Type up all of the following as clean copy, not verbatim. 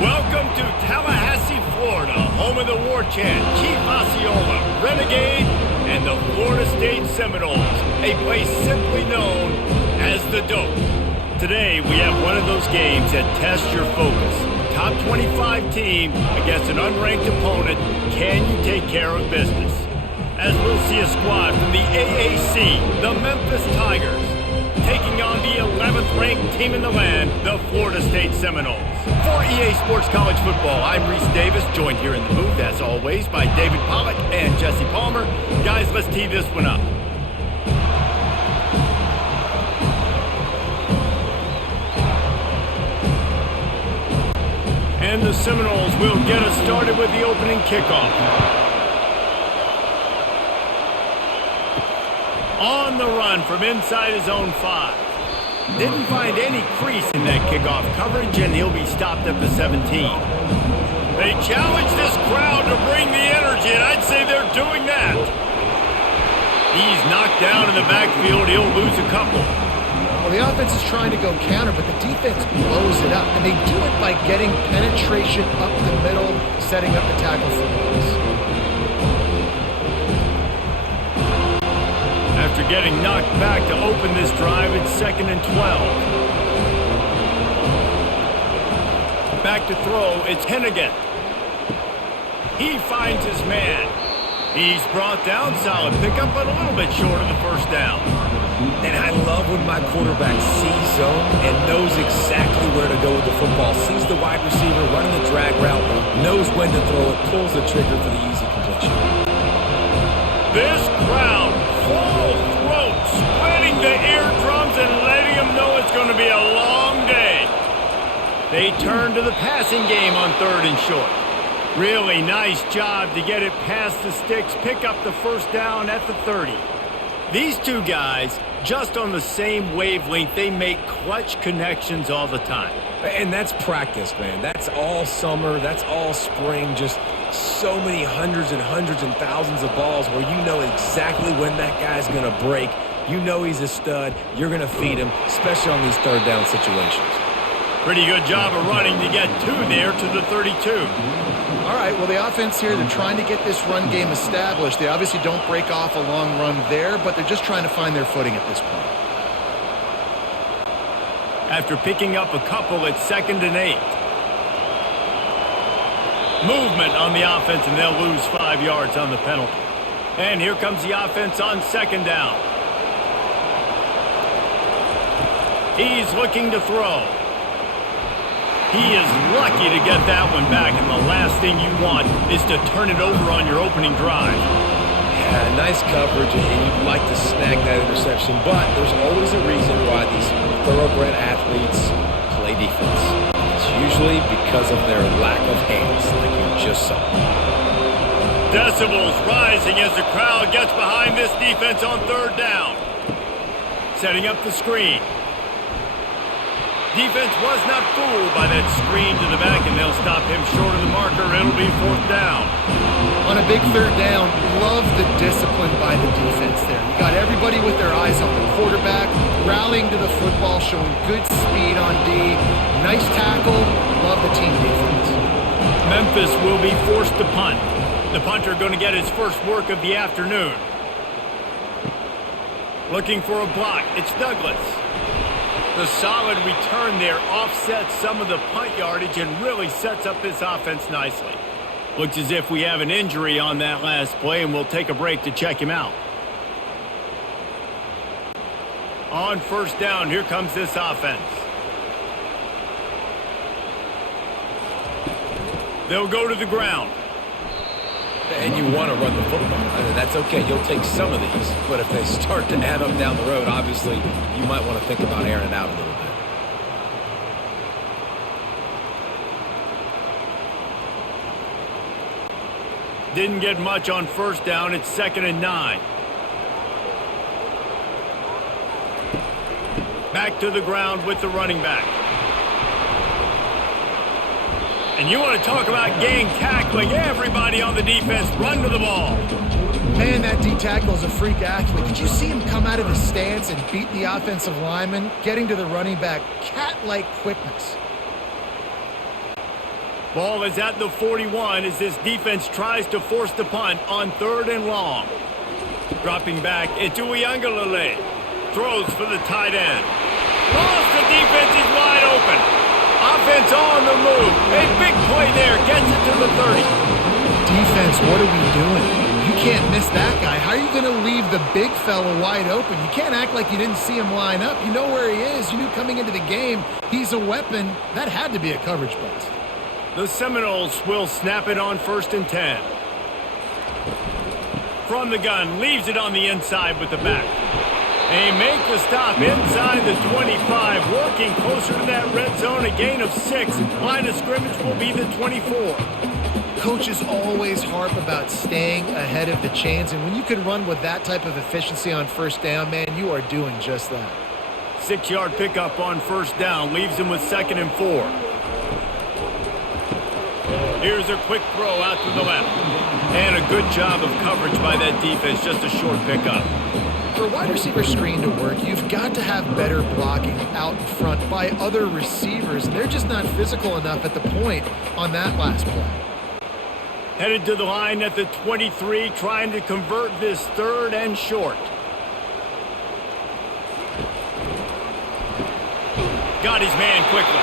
Welcome to Tallahassee, Florida, home of the War Chant, Chief Osceola, Renegade, and the Florida State Seminoles, a place simply known as the Dope. Today, we have one of those games that tests your focus. Top 25 team against an unranked opponent. Can you take care of business? As we'll see a squad from the AAC, the Memphis Tigers, taking on the 11th ranked team in the land, the Florida State Seminoles. For EA Sports College Football, I'm Reese Davis, joined here in the booth, as always, by David Pollack and Jesse Palmer. Guys, let's tee this one up. And the Seminoles will get us started with the opening kickoff. On the run from inside his own 5. Didn't find any crease in that kickoff coverage, and he'll be stopped at the 17. They challenge this crowd to bring the energy, and I'd say they're doing that. He's knocked down in the backfield. He'll lose a couple. Well, the offense is trying to go counter, but the defense blows it up, and they do it by getting penetration up the middle, setting up the tackle for loss. After getting knocked back to open this drive, it's 2nd and 12. Back to throw, it's Hennigan. He finds his man. He's brought down, solid pickup, but a little bit short of the first down. And I love when my quarterback sees zone and knows exactly where to go with the football. Sees the wide receiver running the drag route, knows when to throw it, pulls the trigger for the easy completion. This crowd, full throat, splitting the eardrums and letting them know it's going to be a long day. They turn to the passing game on 3rd and short. Really nice job to get it past the sticks, pick up the first down at the 30. These two guys, just on the same wavelength, they make clutch connections all the time. And that's practice, man. That's all summer. That's all spring. Just so many hundreds and thousands of balls where you know exactly when that guy's going to break. You know he's a stud. You're going to feed him, especially on these 3rd down situations. Pretty good job of running to get 2 there to the 32. All right, well, the offense here, they're trying to get this run game established. They obviously don't break off a long run there, but they're just trying to find their footing at this point. After picking up a couple, it's 2nd and 8. Movement on the offense, and they'll lose 5 yards on the penalty. And here comes the offense on 2nd down. He's looking to throw. He is lucky to get that one back, and the last thing you want is to turn it over on your opening drive. Yeah, nice coverage, and you'd like to snag that interception, but there's always a reason why these thoroughbred athletes play defense. It's usually because of their lack of hands, like you just saw. Decibels rising as the crowd gets behind this defense on 3rd down. Setting up the screen. Defense was not fooled by that screen to the back, and they'll stop him short of the marker. It'll be 4th down. On a big 3rd down, love the discipline by the defense there. You got everybody with their eyes on the quarterback, rallying to the football, showing good speed on D. Nice tackle. Love the team defense. Memphis will be forced to punt. The punter going to get his first work of the afternoon. Looking for a block. It's Douglas. The solid return there offsets some of the punt yardage and really sets up this offense nicely. Looks as if we have an injury on that last play, and we'll take a break to check him out. On 1st down, here comes this offense. They'll go to the ground. And you want to run the football. That's okay. You'll take some of these. But if they start to add up down the road, obviously, you might want to think about airing it out a little bit. Didn't get much on 1st down. It's 2nd and 9. Back to the ground with the running back. And you want to talk about gang tackling. Everybody on the defense run to the ball. Man, that D tackle is a freak athlete. Did you see him come out of his stance and beat the offensive lineman, getting to the running back? Cat-like quickness. Ball is at the 41 as this defense tries to force the punt on 3rd and long. Dropping back into Uiagalelei. Throws for the tight end. The defense is wide open. Offense on the move. A big play there. Gets it to the 30. Defense, what are we doing? You can't miss that guy. How are you going to leave the big fella wide open? You can't act like you didn't see him line up. You know where he is. You knew coming into the game he's a weapon. That had to be a coverage bust. The Seminoles will snap it on 1st and 10. From the gun, leaves it on the inside with the back. They make the stop inside the 25, working closer to that red zone, a gain of 6. Line of scrimmage will be the 24. Coaches always harp about staying ahead of the chains, and when you can run with that type of efficiency on 1st down, man, you are doing just that. 6-yard pickup on 1st down, leaves them with 2nd and 4. Here's a quick throw out to the left. And a good job of coverage by that defense, just a short pickup. For a wide receiver screen to work, you've got to have better blocking out in front by other receivers, and they're just not physical enough at the point on that last play. Headed to the line at the 23, trying to convert this 3rd and short. Got his man quickly.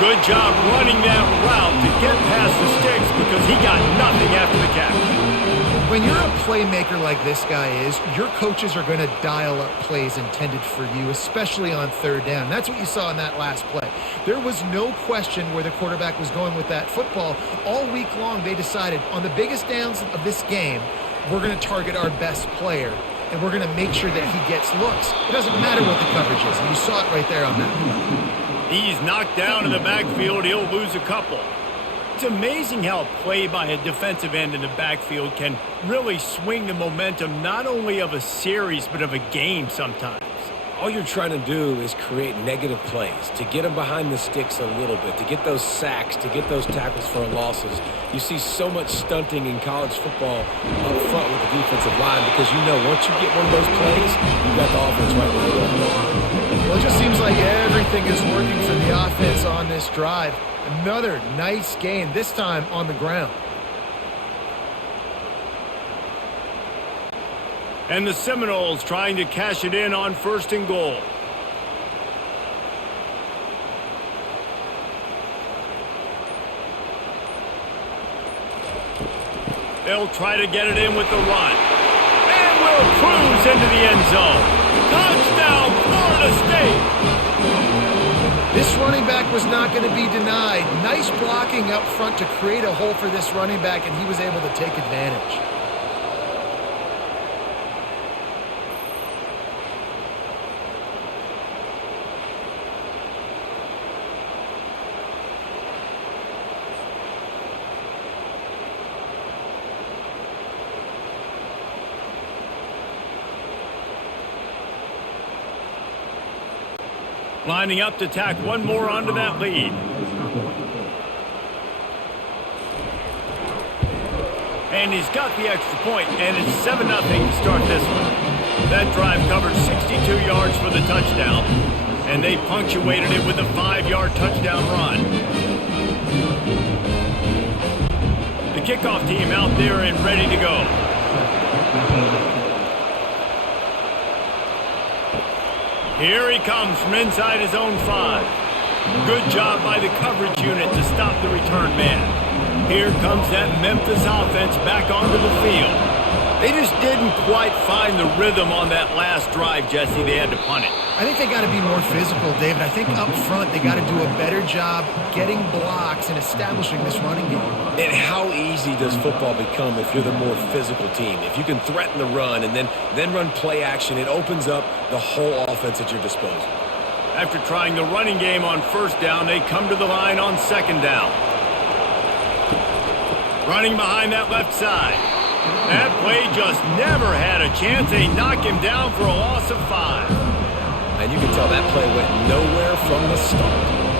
Good job running that route to get past the sticks because he got nothing after the catch. When you're a playmaker like this guy is, your coaches are going to dial up plays intended for you, especially on 3rd down. That's what you saw in that last play. There was no question where the quarterback was going with that football. All week long, they decided on the biggest downs of this game, we're going to target our best player, and we're going to make sure that he gets looks. It doesn't matter what the coverage is, and you saw it right there on that play. He's knocked down in the backfield. He'll lose a couple. It's amazing how a play by a defensive end in the backfield can really swing the momentum not only of a series but of a game sometimes. All you're trying to do is create negative plays, to get them behind the sticks a little bit, to get those sacks, to get those tackles for losses. You see so much stunting in college football up front with the defensive line because you know once you get one of those plays, you got the offense right where you want. Well, it just seems like everything is working for the offense on this drive. Another nice gain, this time on the ground. And the Seminoles trying to cash it in on 1st and goal. They'll try to get it in with the run. And will cruise into the end zone. Touchdown, Florida State! This running back was not going to be denied. Nice blocking up front to create a hole for this running back, and he was able to take advantage. Lining up to tack one more onto that lead. And he's got the extra point, and it's 7-0 to start this one. That drive covered 62 yards for the touchdown, and they punctuated it with a 5-yard touchdown run. The kickoff team out there and ready to go. Here he comes from inside his own 5. Good job by the coverage unit to stop the return man. Here comes that Memphis offense back onto the field. They just didn't quite find the rhythm on that last drive, Jesse. They had to punt it. I think they got to be more physical, David. I think up front they got to do a better job getting blocks and establishing this running game. And how easy does football become if you're the more physical team? If you can threaten the run and then run play action, it opens up the whole offense at your disposal. After trying the running game on 1st down, they come to the line on 2nd down. Running behind that left side. That play just never had a chance. They knock him down for a loss of 5. And you can tell that play went nowhere from the start.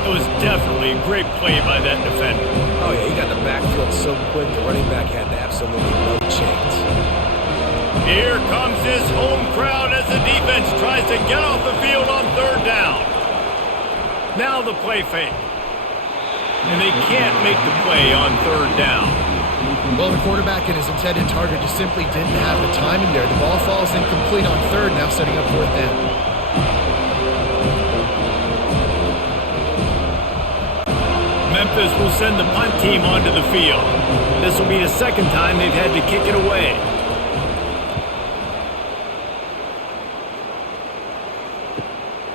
It was definitely a great play by that defender. Oh, yeah, he got the backfield so quick, the running back had absolutely no chance. Here comes this home crowd as the defense tries to get off the field on 3rd down. Now the play fake. and they can't make the play on third down. Well, the quarterback and his intended target just simply didn't have the timing there. The ball falls incomplete on third, now setting up fourth down. Memphis will send the punt team onto the field. This will be the second time they've had to kick it away.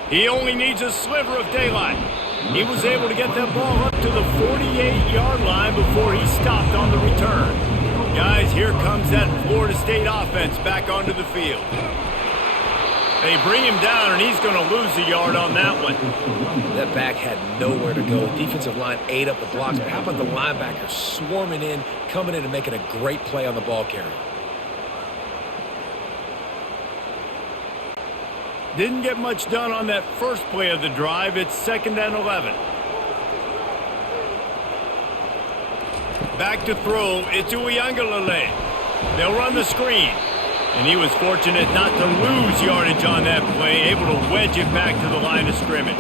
He only needs a sliver of daylight. He was able to get that ball up to the 48-yard line before he stopped on the return. Guys, here comes that Florida State offense back onto the field. They bring him down, and he's going to lose a yard on that one. That back had nowhere to go. Defensive line ate up the blocks. But how about the linebacker swarming in, coming in and making a great play on the ball carrier? Didn't get much done on that first play of the drive. It's 2nd and 11. Back to throw. It's Uiagalelei. They'll run the screen. And he was fortunate not to lose yardage on that play, able to wedge it back to the line of scrimmage.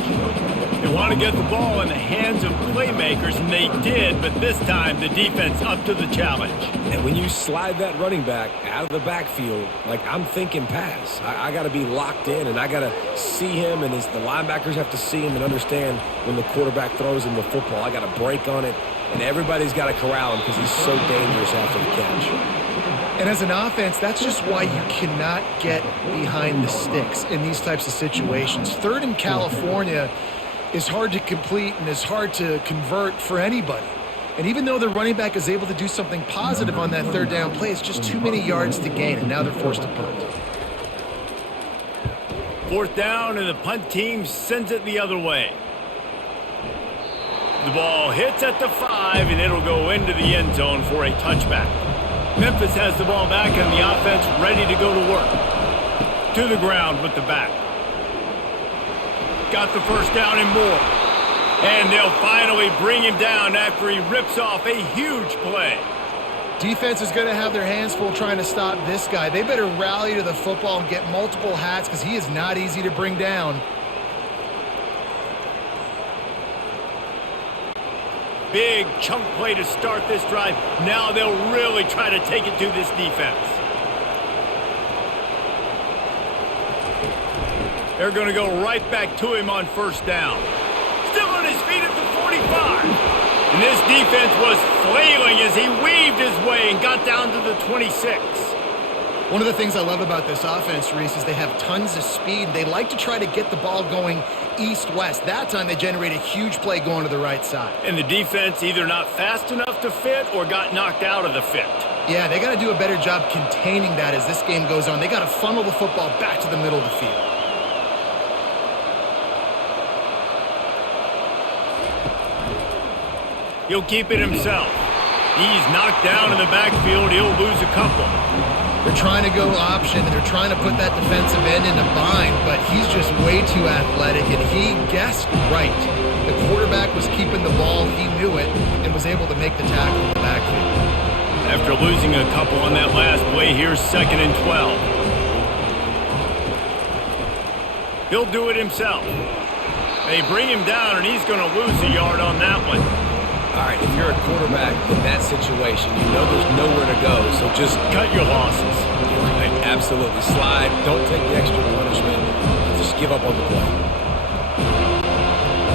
They want to get the ball in the hands of playmakers, and they did, but this time the defense up to the challenge. And when you slide that running back out of the backfield, like I'm thinking pass, I got to be locked in, and I got to see him, and the linebackers have to see him and understand when the quarterback throws him the football. I got to break on it, and everybody's got to corral him because he's so dangerous after the catch. And as an offense, that's just why you cannot get behind the sticks in these types of situations. Third in California is hard to complete and is hard to convert for anybody. And even though the running back is able to do something positive on that third down play, it's just too many yards to gain, and now they're forced to punt. Fourth down, and the punt team sends it the other way. The ball hits at the 5, and it'll go into the end zone for a touchback. Memphis has the ball back and the offense ready to go to work. To the ground with the back. Got the first down and more. And they'll finally bring him down after he rips off a huge play. Defense is going to have their hands full trying to stop this guy. They better rally to the football and get multiple hats because he is not easy to bring down. Big chunk play to start this drive. Now they'll really try to take it to this defense. They're going to go right back to him on first down. Still on his feet at the 45. And this defense was flailing as he weaved his way and got down to the 26. One of the things I love about this offense, Reese, is they have tons of speed. They like to try to get the ball going east-west. That time they generate a huge play going to the right side. And the defense either not fast enough to fit or got knocked out of the fit. Yeah, they got to do a better job containing that as this game goes on. They got to funnel the football back to the middle of the field. He'll keep it himself. He's knocked down in the backfield. He'll lose a couple. They're trying to go option, and they're trying to put that defensive end in a bind, but he's just way too athletic, and he guessed right. The quarterback was keeping the ball. He knew it and was able to make the tackle in the backfield. After losing a couple on that last play, here's 2nd and 12. He'll do it himself. They bring him down, and he's going to lose a yard on that one. All right, if you're a quarterback in that situation, you know there's nowhere to go, so just cut your losses. Right, absolutely. Slide. Don't take the extra punishment. Just give up on the play.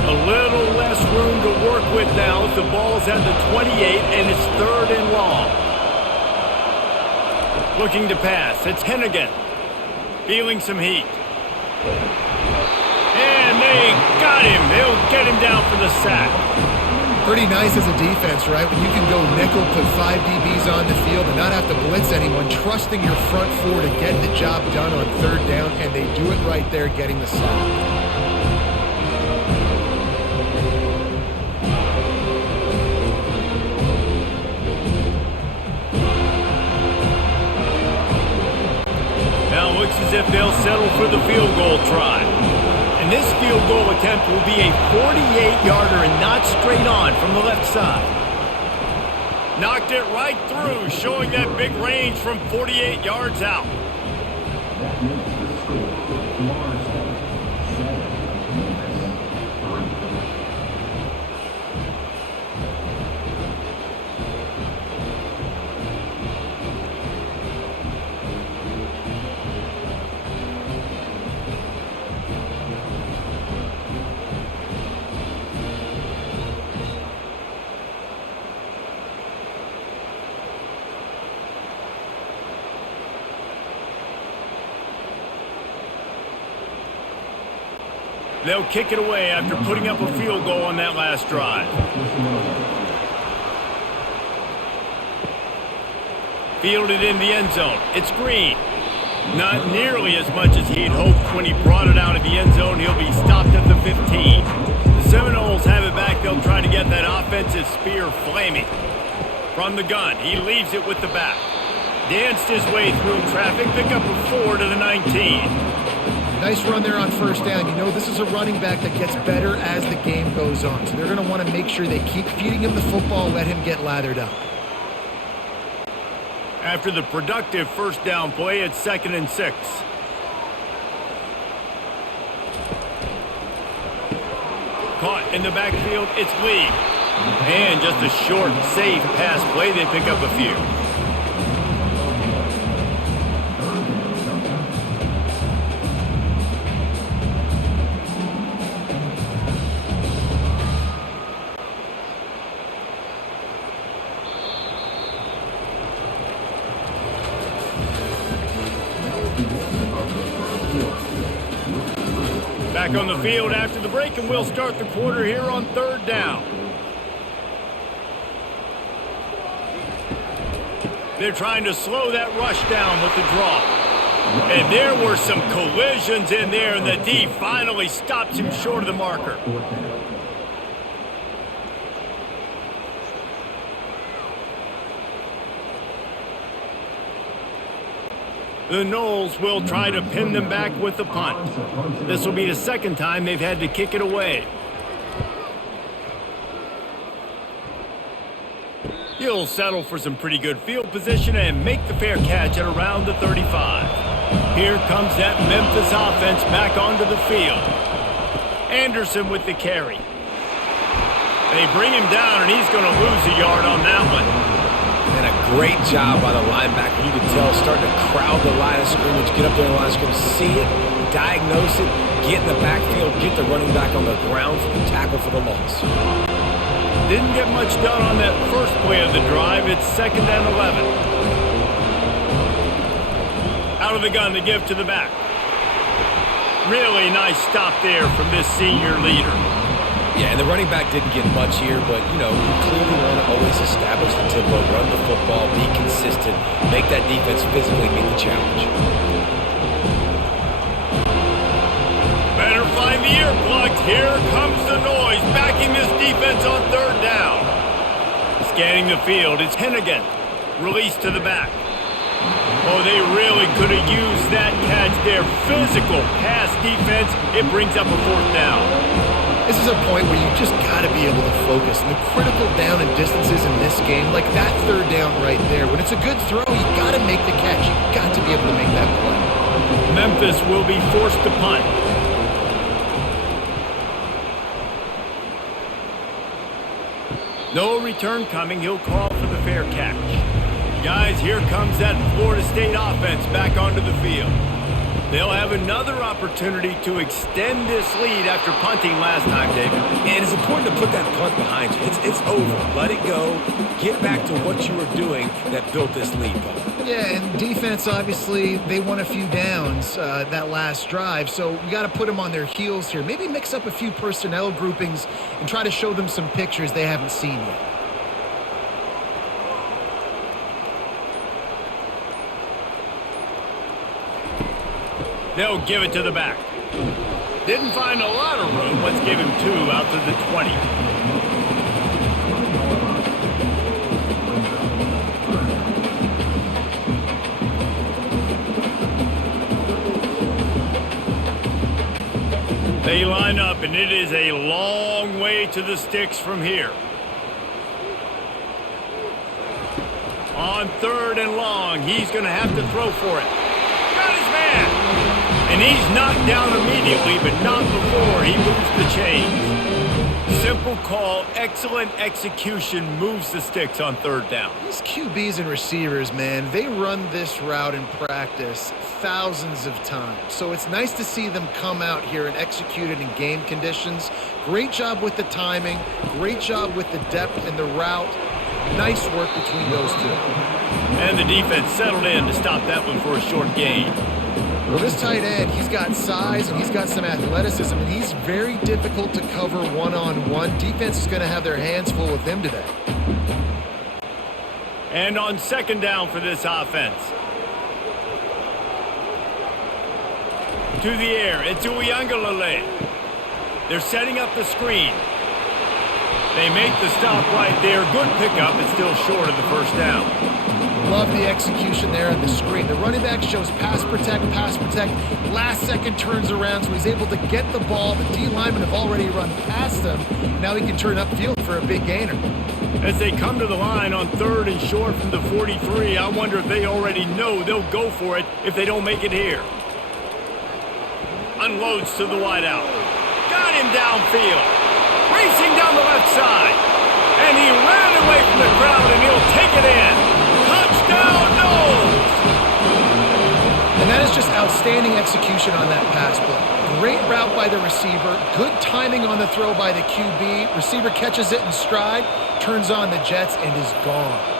A little less room to work with now as the ball's at the 28, and it's 3rd and long. Looking to pass. It's Hennigan. Feeling some heat. And they got him. They'll get him down for the sack. Pretty nice as a defense, right? When you can go nickel, put 5 DBs on the field and not have to blitz anyone, trusting your front four to get the job done on 3rd down, and they do it right there, getting the sack. Now it looks as if they'll settle for the field goal try. And this field goal attempt will be a 48-yarder and not straight on from the left side. Knocked it right through, showing that big range from 48 yards out. They'll kick it away after putting up a field goal on that last drive. Fielded in the end zone. It's Green. Not nearly as much as he'd hoped when he brought it out of the end zone. He'll be stopped at the 15. The Seminoles have it back. They'll try to get that offensive spear flaming. From the gun, he leaves it with the back. Danced his way through traffic. Pick up a 4 to the 19. Nice run there on first down. You know, this is a running back that gets better as the game goes on. So they're going to want to make sure they keep feeding him the football, let him get lathered up. After the productive first down play, it's 2nd and 6. Caught in the backfield, it's Lee. And just a short, safe pass play, they pick up a few. Back on the field after the break, and we'll start the quarter here on 3rd down. They're trying to slow that rush down with the draw. And there were some collisions in there, and the D finally stops him short of the marker. The Noles will try to pin them back with the punt. This will be the 2nd time they've had to kick it away. He'll settle for some pretty good field position and make the fair catch at around the 35. Here comes that Memphis offense back onto the field. Anderson with the carry. They bring him down, and he's going to lose a yard on that one. And a great job by the linebacker. You can tell starting to crowd the line of scrimmage, get up there in the line of scrimmage, see it, diagnose it, get in the backfield, get the running back on the ground for the tackle for the loss. Didn't get much done on that first play of the drive. It's 2nd and 11. Out of the gun to give to the back. Really nice stop there from this senior leader. Yeah, and the running back didn't get much here, but, you know, you clearly want to always establish the tempo, run the football, be consistent, make that defense physically meet the challenge. Better find the earplugs. Here comes the noise, backing this defense on 3rd down. Scanning the field, it's Hennigan. Release to the back. Oh, they really could have used that catch there. Physical pass defense. It brings up a 4th down. This is a point where you just got to be able to focus. And the critical down and distances in this game, like that 3rd down right there, when it's a good throw, you got to make the catch. You got to be able to make that play. Memphis will be forced to punt. No return coming. He'll call for the fair catch. Guys, here comes that Florida State offense back onto the field. They'll have another opportunity to extend this lead after punting last time, David. And it's important to put that punt behind you. It's over. Let it go. Get back to what you were doing that built this lead, Paul. Yeah, and defense, obviously, they won a few downs that last drive, so we got to put them on their heels here. Maybe mix up a few personnel groupings and try to show them some pictures they haven't seen yet. They'll give it to the back. Didn't find a lot of room. Let's give him 2 out to the 20. They line up, and it is a long way to the sticks from here. On 3rd and long, he's going to have to throw for it. Got his man. And he's knocked down immediately, but not before he moves the chains. Simple call, excellent execution, moves the sticks on 3rd down. These QBs and receivers, man, they run this route in practice thousands of times. So it's nice to see them come out here and execute it in game conditions. Great job with the timing, great job with the depth and the route. Nice work between those two. And the defense settled in to stop that one for a short gain. Well, this tight end, he's got size and he's got some athleticism, and he's very difficult to cover one-on-one. Defense is going to have their hands full with him today. And on second down for this offense. To the air, it's Uyangalele. They're setting up the screen. They make the stop right there. Good pickup, but still short of the first down. Love the execution there on the screen. The running back shows pass protect. Last second turns around, so he's able to get the ball. The D linemen have already run past him. Now he can turn upfield for a big gainer. As they come to the line on third and short from the 43, I wonder if they already know they'll go for it if they don't make it here. Unloads to the wideout. Got him downfield. Racing down the left side. And he ran away from the crowd, and he'll take it in. Touchdown, Noles! And that is just outstanding execution on that pass play. Great route by the receiver. Good timing on the throw by the QB. Receiver catches it in stride, turns on the jets, and is gone.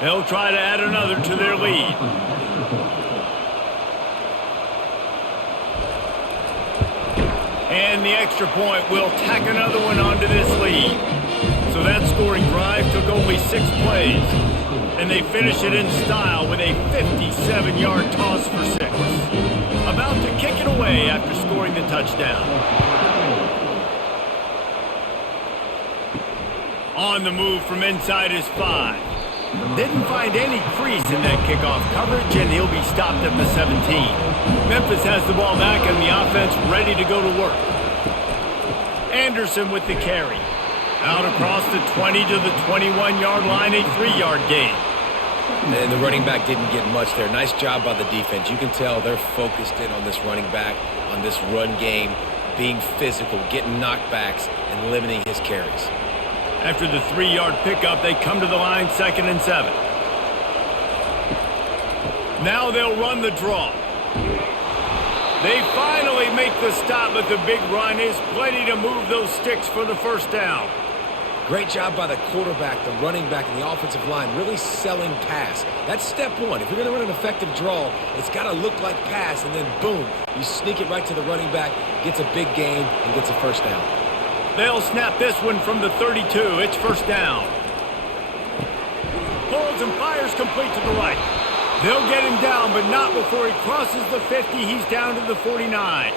They'll try to add another to their lead. And the extra point will tack another one onto this lead. So that scoring drive took only 6 plays. And they finish it in style with a 57-yard toss for 6. About to kick it away after scoring the touchdown. On the move from inside his 5. Didn't find any crease in that kickoff coverage, and he'll be stopped at the 17. Memphis has the ball back and the offense ready to go to work. Anderson with the carry. Out across the 20 to the 21-yard line, a 3-yard gain. And the running back didn't get much there. Nice job by the defense. You can tell they're focused in on this running back, on this run game, being physical, getting knockbacks, and limiting his carries. After the 3-yard pickup, they come to the line 2nd and 7. Now they'll run the draw. They finally make the stop, but the big run is plenty to move those sticks for the first down. Great job by the quarterback, the running back, and the offensive line, really selling pass. That's step one. If you're going to run an effective draw, it's got to look like pass, and then boom, you sneak it right to the running back, gets a big gain, and gets a first down. They'll snap this one from the 32. It's first down. Pulls and fires complete to the right. They'll get him down, but not before he crosses the 50. He's down to the 49.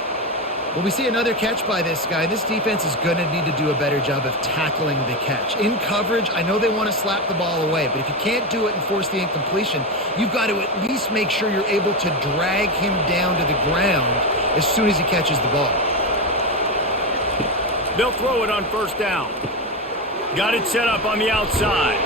Well, we see another catch by this guy. This defense is going to need to do a better job of tackling the catch. In coverage, I know they want to slap the ball away, but if you can't do it and force the incompletion, you've got to at least make sure you're able to drag him down to the ground as soon as he catches the ball. They'll throw it on first down. Got it set up on the outside.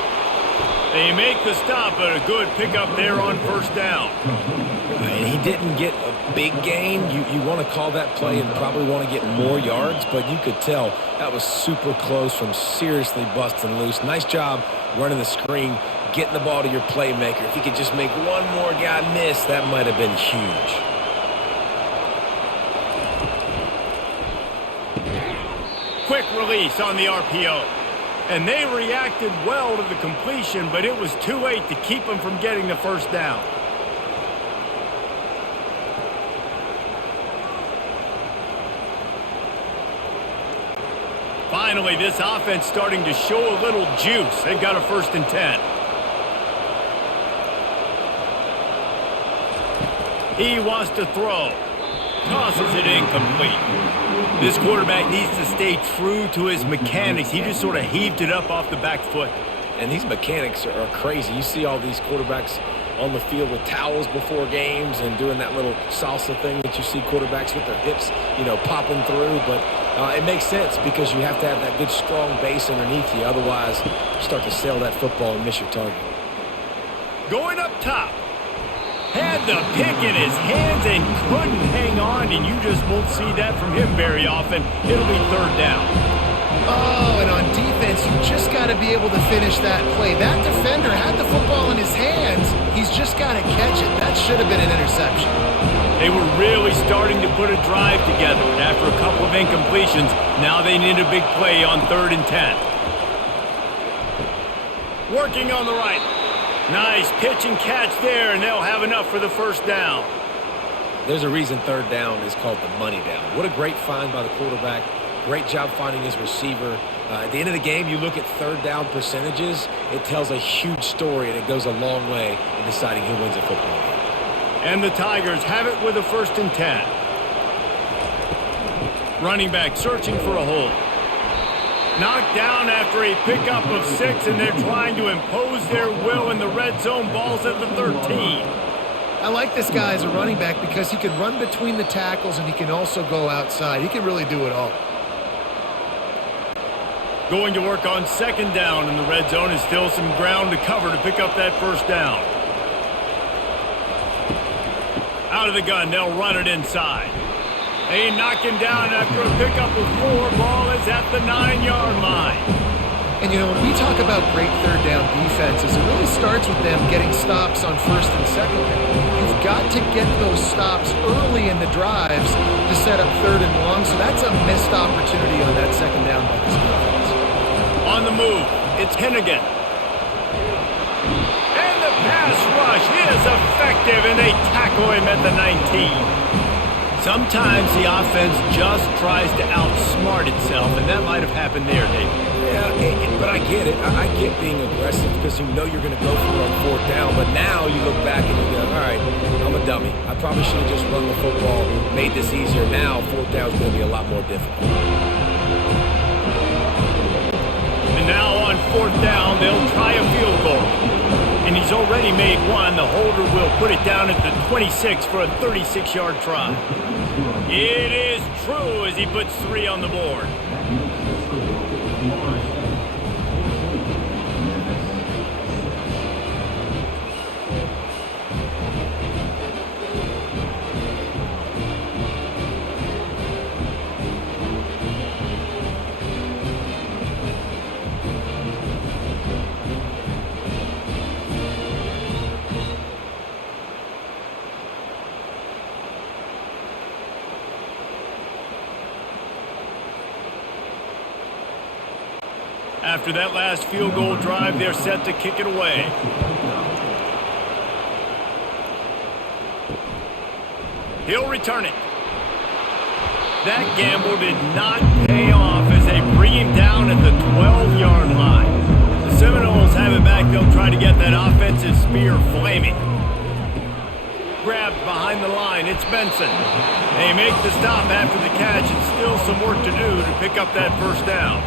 They make the stop, but a good pickup there on first down. And he didn't get a big gain. You want to call that play and probably want to get more yards, but you could tell that was super close from seriously busting loose. Nice job running the screen, getting the ball to your playmaker. If he could just make one more guy miss, that might have been huge. Quick release on the RPO. And they reacted well to the completion, but it was too late to keep them from getting the first down. Finally, this offense starting to show a little juice. They've got a 1st and 10. He wants to throw. Tosses it incomplete. This quarterback needs to stay true to his mechanics. He just sort of heaved it up off the back foot. And these mechanics are crazy. You see all these quarterbacks on the field with towels before games and doing that little salsa thing that you see quarterbacks with their hips, popping through. But it makes sense because you have to have that good, strong base underneath you. Otherwise, you start to sail that football and miss your target. Going up top. Had the pick in his hands and couldn't hang on, and you just won't see that from him very often. It'll be third down. Oh, and on defense, you just got to be able to finish that play. That defender had the football in his hands. He's just got to catch it. That should have been an interception. They were really starting to put a drive together. After a couple of incompletions, now they need a big play on 3rd and 10. Working on the right. Nice pitch and catch there, and they'll have enough for the first down. There's a reason third down is called the money down. What a great find by the quarterback. Great job finding his receiver. At the end of the game, you look at third down percentages. It tells a huge story, and it goes a long way in deciding who wins a football game. And the Tigers have it with a 1st and 10. Running back searching for a hole. Knocked down after a pickup of 6, and they're trying to impose their will in the red zone. Ball's at the 13. I like this guy as a running back because he can run between the tackles and he can also go outside. He can really do it all. Going to work on 2nd down in the red zone. Is still some ground to cover to pick up that first down. Out of the gun, they'll run it inside. They knock him down after a pickup of 4. Ball is at the 9-yard line. And, you know, when we talk about great third down defenses, it really starts with them getting stops on 1st and 2nd down. You've got to get those stops early in the drives to set up 3rd and long, so that's a missed opportunity on that 2nd down by this defense. On the move, it's Hennigan. And the pass rush is effective, and they tackle him at the 19. Sometimes the offense just tries to outsmart itself, and that might have happened there, Dave. Yeah, but I get it. I get being aggressive because you know you're going to go for it on 4th down. But now you look back and you go, all right, I'm a dummy. I probably should have just run the football, made this easier. Now 4th down is going to be a lot more difficult. And now on 4th down, they'll try a field goal. And he's already made one. The holder will put it down at the 26 for a 36-yard try. It is true as he puts 3 on the board. After that last field goal drive, they're set to kick it away. He'll return it. That gamble did not pay off as they bring him down at the 12-yard line. The Seminoles have it back. They'll try to get that offensive spear flaming. Grabbed behind the line. It's Benson. They make the stop after the catch, and still some work to do to pick up that first down.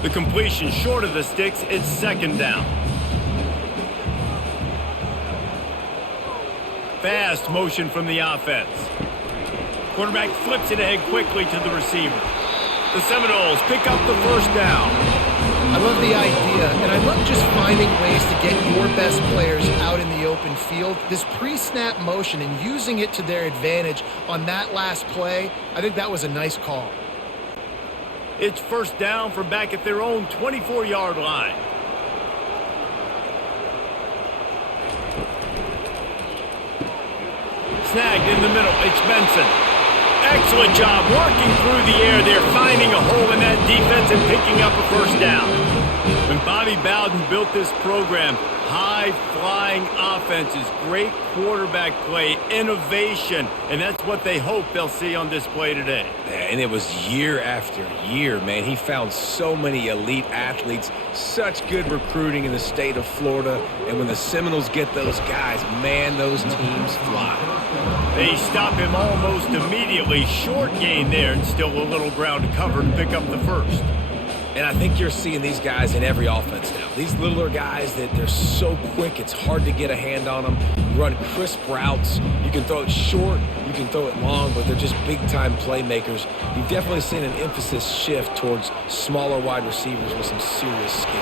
The completion short of the sticks. It's 2nd down. Fast motion from the offense. Quarterback flips it ahead quickly to the receiver. The Seminoles pick up the first down. I love the idea, and I love just finding ways to get your best players out in the open field. This pre-snap motion and using it to their advantage on that last play, I think that was a nice call. It's first down from back at their own 24-yard line. Snagged in the middle. It's Benson. Excellent job working through the air there, finding a hole in that defense and picking up a first down. When Bobby Bowden built this program, high-flying offenses, great quarterback play, innovation, and that's what they hope they'll see on display today. And it was year after year, man. He found so many elite athletes, such good recruiting in the state of Florida, and when the Seminoles get those guys, man, those teams fly. They stop him almost immediately. Short gain there, and still a little ground to cover to pick up the first. And I think you're seeing these guys in every offense now. These littler guys that they're so quick, it's hard to get a hand on them. You run crisp routes. You can throw it short, you can throw it long, but they're just big-time playmakers. You've definitely seen an emphasis shift towards smaller wide receivers with some serious skill.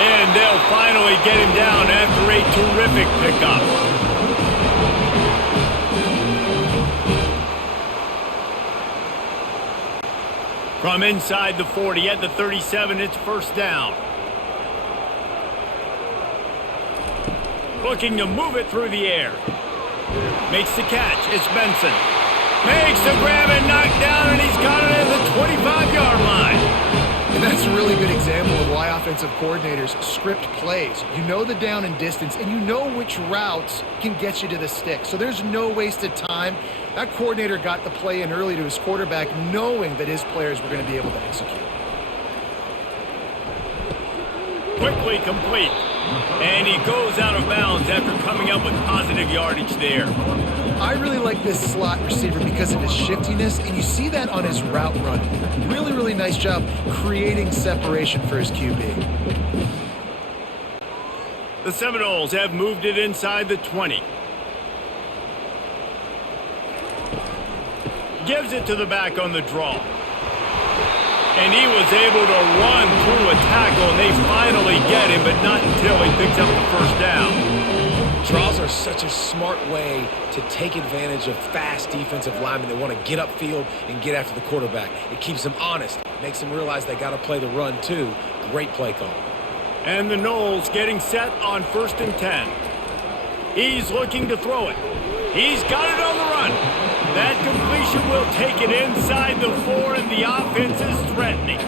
And they'll finally get him down after a terrific pickup. From inside the 40 at the 37, it's first down. Looking to move it through the air. Makes the catch. It's Benson. Makes the grab and knocked down, and he's got it at the 25-yard line. And that's a really good example of why offensive coordinators script plays. You know the down and distance, and you know which routes can get you to the stick. So there's no wasted time. That coordinator got the play in early to his quarterback, knowing that his players were going to be able to execute. Quickly complete. And he goes out of bounds after coming up with positive yardage there. I really like this slot receiver because of his shiftiness, and you see that on his route run. Really, really nice job creating separation for his QB. The Seminoles have moved it inside the 20. Gives it to the back on the draw. And he was able to run through a tackle, and they finally get him, but not until he picks up the first down. Draws are such a smart way to take advantage of fast defensive linemen that want to get upfield and get after the quarterback. It keeps them honest, makes them realize they got to play the run too. Great play call. And the Noles getting set on 1st and 10. He's looking to throw it. He's got it on the run. That completion will take it inside the 4, and the offense is threatening.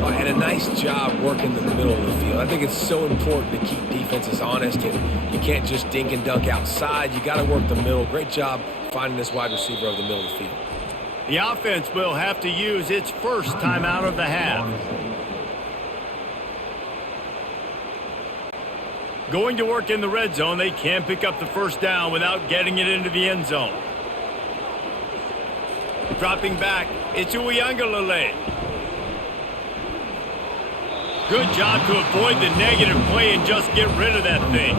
And a nice job working the middle of the field. I think it's so important to keep defenses honest, and you can't just dink and dunk outside. You got to work the middle. Great job finding this wide receiver over the middle of the field. The offense will have to use its first timeout of the half. Going to work in the red zone. They can't pick up the first down without getting it into the end zone. Dropping back, it's Uiagalelei. Good job to avoid the negative play and just get rid of that thing.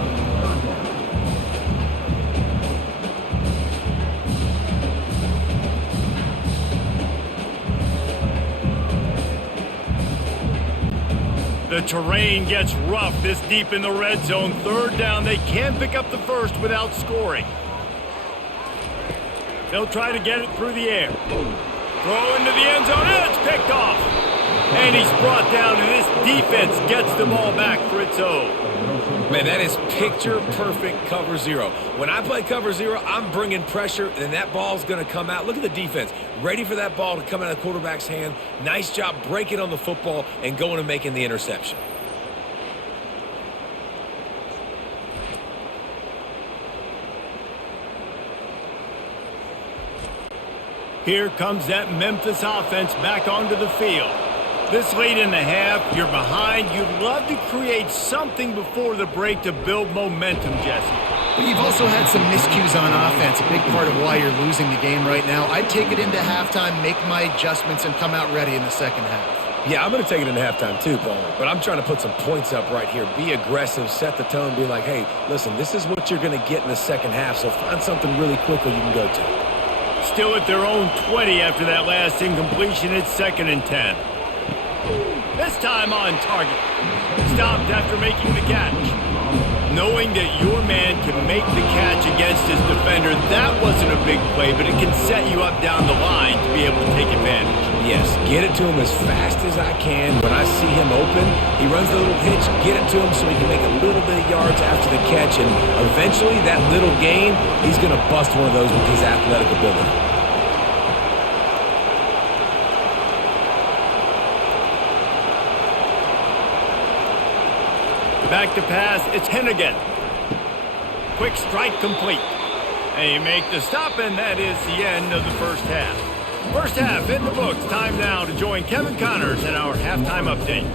The terrain gets rough this deep in the red zone. 3rd down, they can pick up the first without scoring. They'll try to get it through the air. Throw into the end zone, and it's picked off. And he's brought down, and this defense gets the ball back for its own. Man, that is picture-perfect cover zero. When I play cover zero, I'm bringing pressure, and that ball's going to come out. Look at the defense. Ready for that ball to come out of the quarterback's hand. Nice job breaking on the football and going and making the interception. Here comes that Memphis offense back onto the field. This late in the half, you're behind. You'd love to create something before the break to build momentum, Jesse. But you've also had some miscues on offense, a big part of why you're losing the game right now. I'd take it into halftime, make my adjustments, and come out ready in the second half. Yeah, I'm going to take it into halftime too, Paul. But I'm trying to put some points up right here. Be aggressive, set the tone, be like, hey, listen, this is what you're going to get in the second half, so find something really quickly you can go to. Still at their own 20 after that last incompletion. It's 2nd and 10. This time on target. Stopped after making the catch. Knowing that your man can make the catch against his defender, that wasn't a big play, but it can set you up down the line to be able to take advantage. Yes, get it to him as fast as I can. When I see him open, he runs the little hitch, get it to him so he can make a little bit of yards after the catch, and eventually that little gain, he's going to bust one of those with his athletic ability. Back to pass, it's Hennigan. Quick strike complete. And you make the stop, and that is the end of the first half. First half in the books. Time now to join Kevin Connors in our halftime update.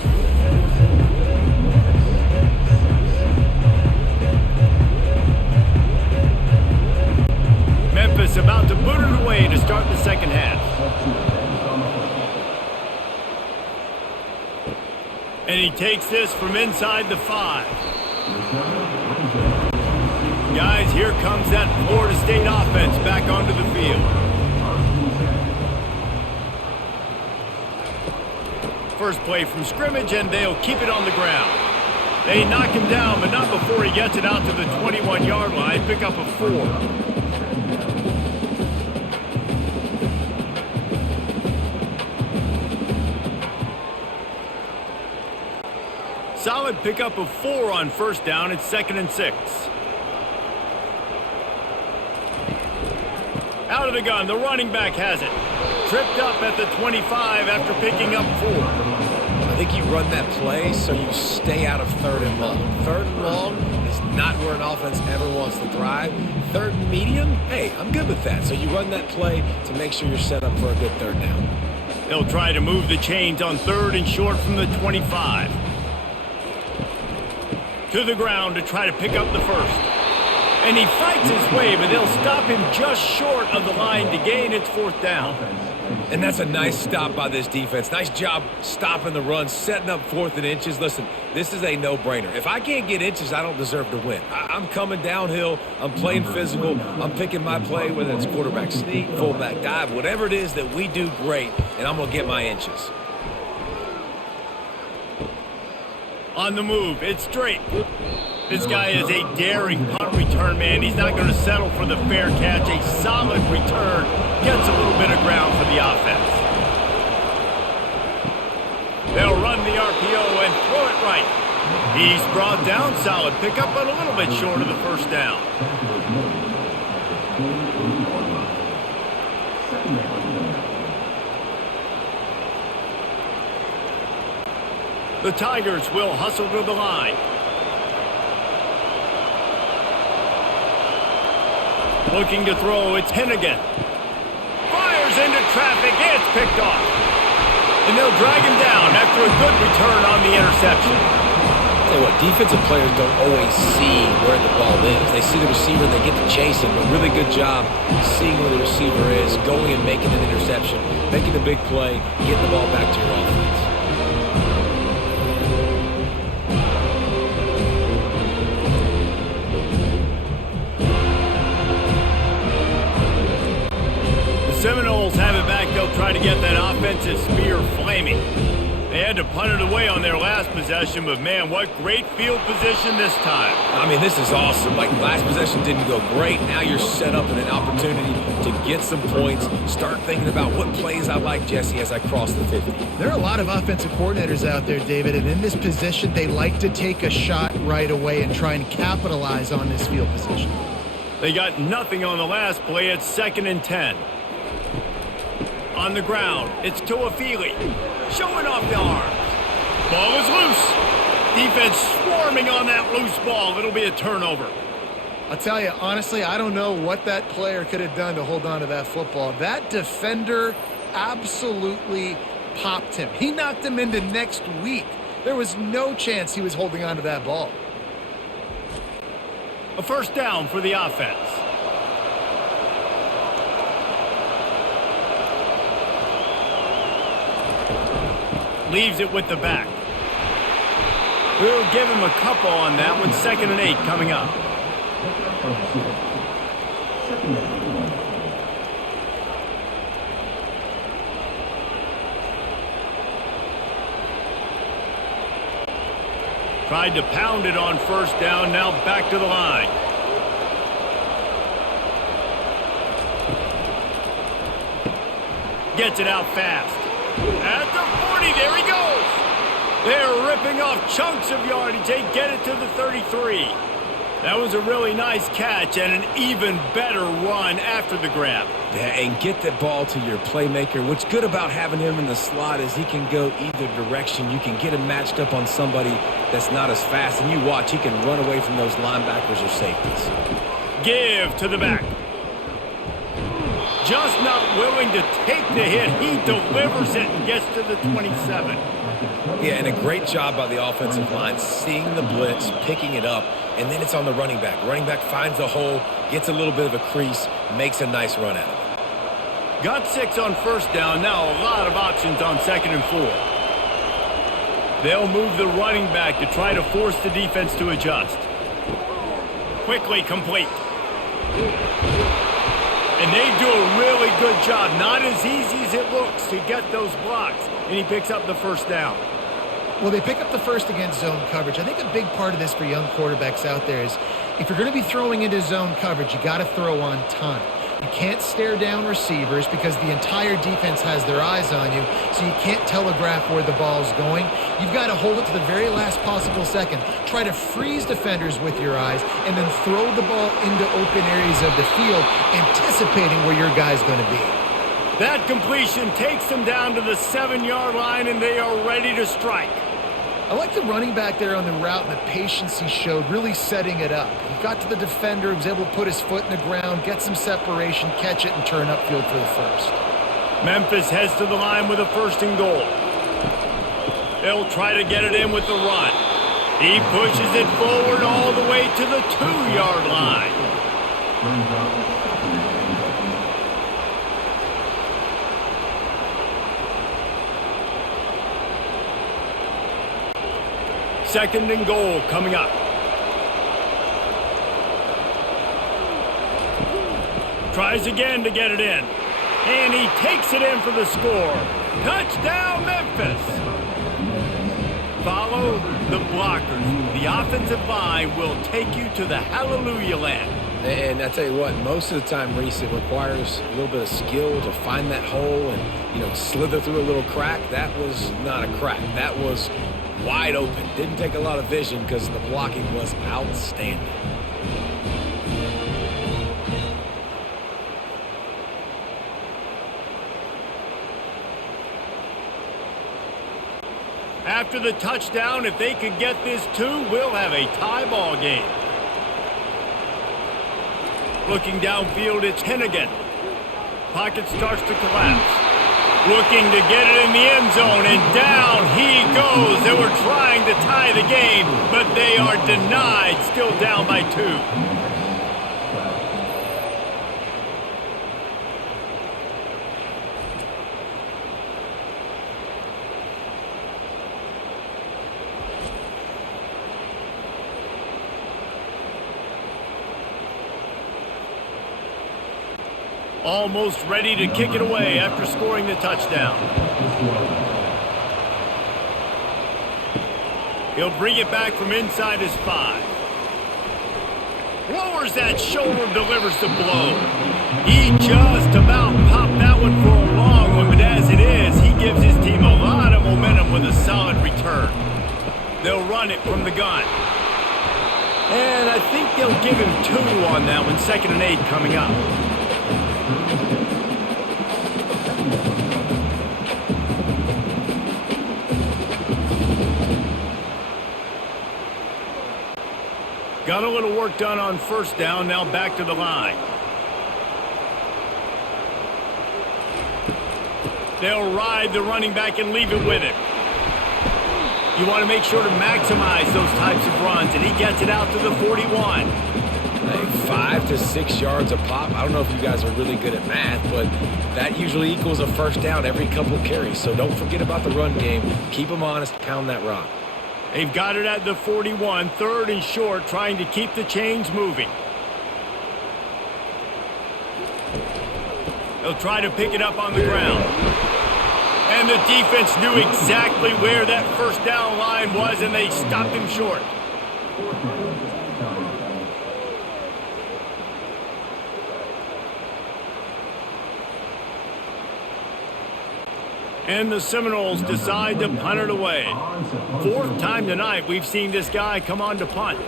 Memphis about to boot it away to start the second half. And he takes this from inside the 5. Guys, here comes that Florida State offense back onto the field. First play from scrimmage, and they'll keep it on the ground. They knock him down, but not before he gets it out to the 21-yard line. Pick up a 4. Solid pickup of 4 on first down. It's 2nd and 6. Out of the gun, the running back has it. Tripped up at the 25 after picking up 4. I think you run that play so you stay out of 3rd and long. 3rd and long is not where an offense ever wants to thrive. 3rd and medium, hey, I'm good with that. So you run that play to make sure you're set up for a good 3rd down. They'll try to move the chains on 3rd and short from the 25. To the ground to try to pick up the first. And he fights his way, but they'll stop him just short of the line to gain its 4th down. And that's a nice stop by this defense. Nice job stopping the run, setting up 4th and inches. Listen, this is a no-brainer. If I can't get inches, I don't deserve to win. I'm coming downhill. I'm playing physical. I'm picking my play, whether it's quarterback sneak, fullback dive, whatever it is that we do great, and I'm going to get my inches. On the move, it's straight. This guy is a daring punt return man. He's not going to settle for the fair catch. A solid return. Gets a little bit of ground for the offense. They'll run the RPO and throw it right. He's brought down. Solid pickup, but a little bit short of the first down. The Tigers will hustle to the line. Looking to throw, it's Hennigan. Fires into traffic, it's picked off. And they'll drag him down after a good return on the interception. Tell you what, defensive players don't always see where the ball is. They see the receiver and they get to chase him. But really good job seeing where the receiver is, going and making an interception, making a big play, getting the ball back to your offense. Seminoles have it back. They'll try to get that offensive spear flaming. They had to punt it away on their last possession, but man, what great field position this time. I mean, this is awesome. Like, last possession didn't go great. Now you're set up in an opportunity to get some points. Start thinking about what plays I like, Jesse, as I cross the 50. There are a lot of offensive coordinators out there, David, and in this position, they like to take a shot right away and try and capitalize on this field position. They got nothing on the last play. It's 2nd and 10. On the ground, it's Toafili, showing off the arms. Ball is loose. Defense swarming on that loose ball. It'll be a turnover. I'll tell you, honestly, I don't know what that player could have done to hold on to that football. That defender absolutely popped him. He knocked him into next week. There was no chance he was holding on to that ball. A 1st down for the offense. Leaves it with the back. We'll give him a couple on that one. 2nd and 8 coming up. Tried to pound it on 1st down. Now back to the line. Gets it out fast. At the 40, there he goes. They're ripping off chunks of yardage. They get it to the 33. That was a really nice catch and an even better run after the grab. Yeah, and get the ball to your playmaker. What's good about having him in the slot is he can go either direction. You can get him matched up on somebody that's not as fast, and you watch, he can run away from those linebackers or safeties. Give to the back. Just not willing to take the hit. He delivers it and gets to the 27. Yeah, and a great job by the offensive line, seeing the blitz, picking it up, and then it's on the running back. Running back finds a hole, gets a little bit of a crease, makes a nice run out of it. Got 6 on 1st down. Now a lot of options on 2nd and 4. They'll move the running back to try to force the defense to adjust. Quickly complete. And they do a really good job. Not as easy as it looks to get those blocks. And he picks up the first down. Well, they pick up the first against zone coverage. I think a big part of this for young quarterbacks out there is if you're going to be throwing into zone coverage, you got to throw on time. You can't stare down receivers because the entire defense has their eyes on you, so you can't telegraph where the ball's going. You've got to hold it to the very last possible second. Try to freeze defenders with your eyes and then throw the ball into open areas of the field, anticipating where your guy's going to be. That completion takes them down to the 7-yard line, and they are ready to strike. I like the running back there on the route and the patience he showed, really setting it up. He got to the defender, was able to put his foot in the ground, get some separation, catch it, and turn upfield for the first. Memphis heads to the line with a 1st and goal. They'll try to get it in with the run. He pushes it forward all the way to the 2-yard line. Second and goal coming up. Tries again to get it in. And he takes it in for the score. Touchdown, Memphis. Follow the blockers. The offensive line will take you to the hallelujah land. And I tell you what, most of the time, Reese, it requires a little bit of skill to find that hole and, slither through a little crack. That was not a crack. That was wide open. Didn't take a lot of vision because the blocking was outstanding. After the touchdown, if they could get this 2, we'll have a tie ball game. Looking downfield, it's Hennigan. Pocket starts to collapse. Looking to get it in the end zone, and down he goes. They were trying to tie the game, but they are denied, still down by 2. Almost ready to kick it away after scoring the touchdown. He'll bring it back from inside his 5. Lowers that shoulder, delivers the blow. He just about popped that one for a long one, but as it is, he gives his team a lot of momentum with a solid return. They'll run it from the gun. And I think they'll give him 2 on that one, 2nd and 8 coming up. Got a little work done on 1st down, now back to the line. They'll ride the running back and leave it with him. You want to make sure to maximize those types of runs, and he gets it out to the 41. 5 to 6 yards a pop. I don't know if you guys are really good at math, but that usually equals a 1st down every couple carries. So don't forget about the run game. Keep them honest, pound that rock. They've got it at the 41, 3rd and short, trying to keep the chains moving. They'll try to pick it up on the ground. And the defense knew exactly where that 1st down line was, and they stopped him short. And the Seminoles decide to punt it away. 4th time tonight we've seen this guy come on to punt.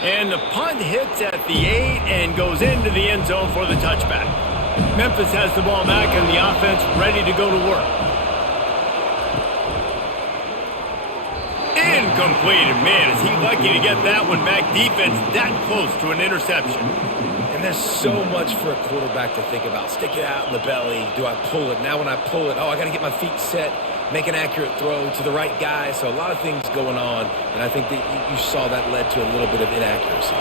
And the punt hits at the 8 and goes into the end zone for the touchback. Memphis has the ball back and the offense ready to go to work. Incomplete. And man, is he lucky to get that one back. Defense that close to an interception. And there's so much for a quarterback to think about. Stick it out in the belly. Do I pull it? Now when I pull it, I got to get my feet set, make an accurate throw to the right guy. So a lot of things going on, and I think that you saw that led to a little bit of inaccuracy.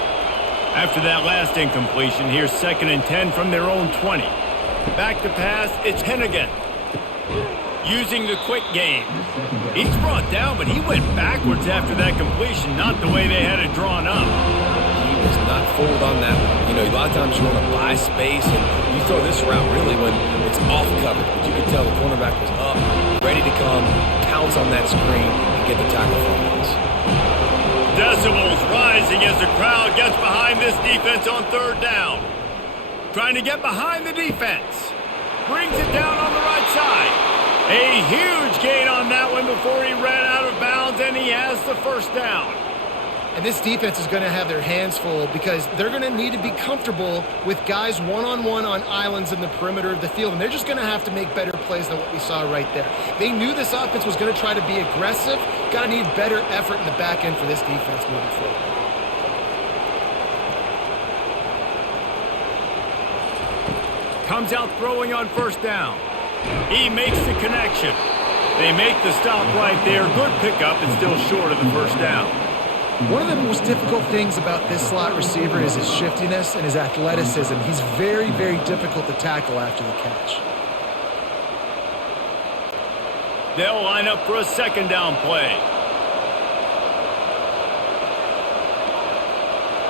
After that last incompletion, here's 2nd and 10 from their own 20. Back to pass, it's Hennigan. Using the quick game. He's brought down, but he went backwards after that completion, not the way they had it drawn up. He was not fooled on that one. You know, a lot of times you want to buy space, and you throw this route really when it's off cover. But you could tell the cornerback was up, ready to come, pounce on that screen, and get the tackle from us. Decibels rising as the crowd gets behind this defense on third down. Trying to get behind the defense. Brings it down on the right side. A huge gain on that one before he ran out of bounds, and he has the first down. And this defense is going to have their hands full because they're going to need to be comfortable with guys one-on-one on islands in the perimeter of the field, and they're just going to have to make better plays than what we saw right there. They knew this offense was going to try to be aggressive. Got to need better effort in the back end for this defense moving forward. Comes out throwing on first down. He makes the connection. They make the stop right there. Good pickup and still short of the first down. One of the most difficult things about this slot receiver is his shiftiness and his athleticism. He's very, very difficult to tackle after the catch. They'll line up for a second down play.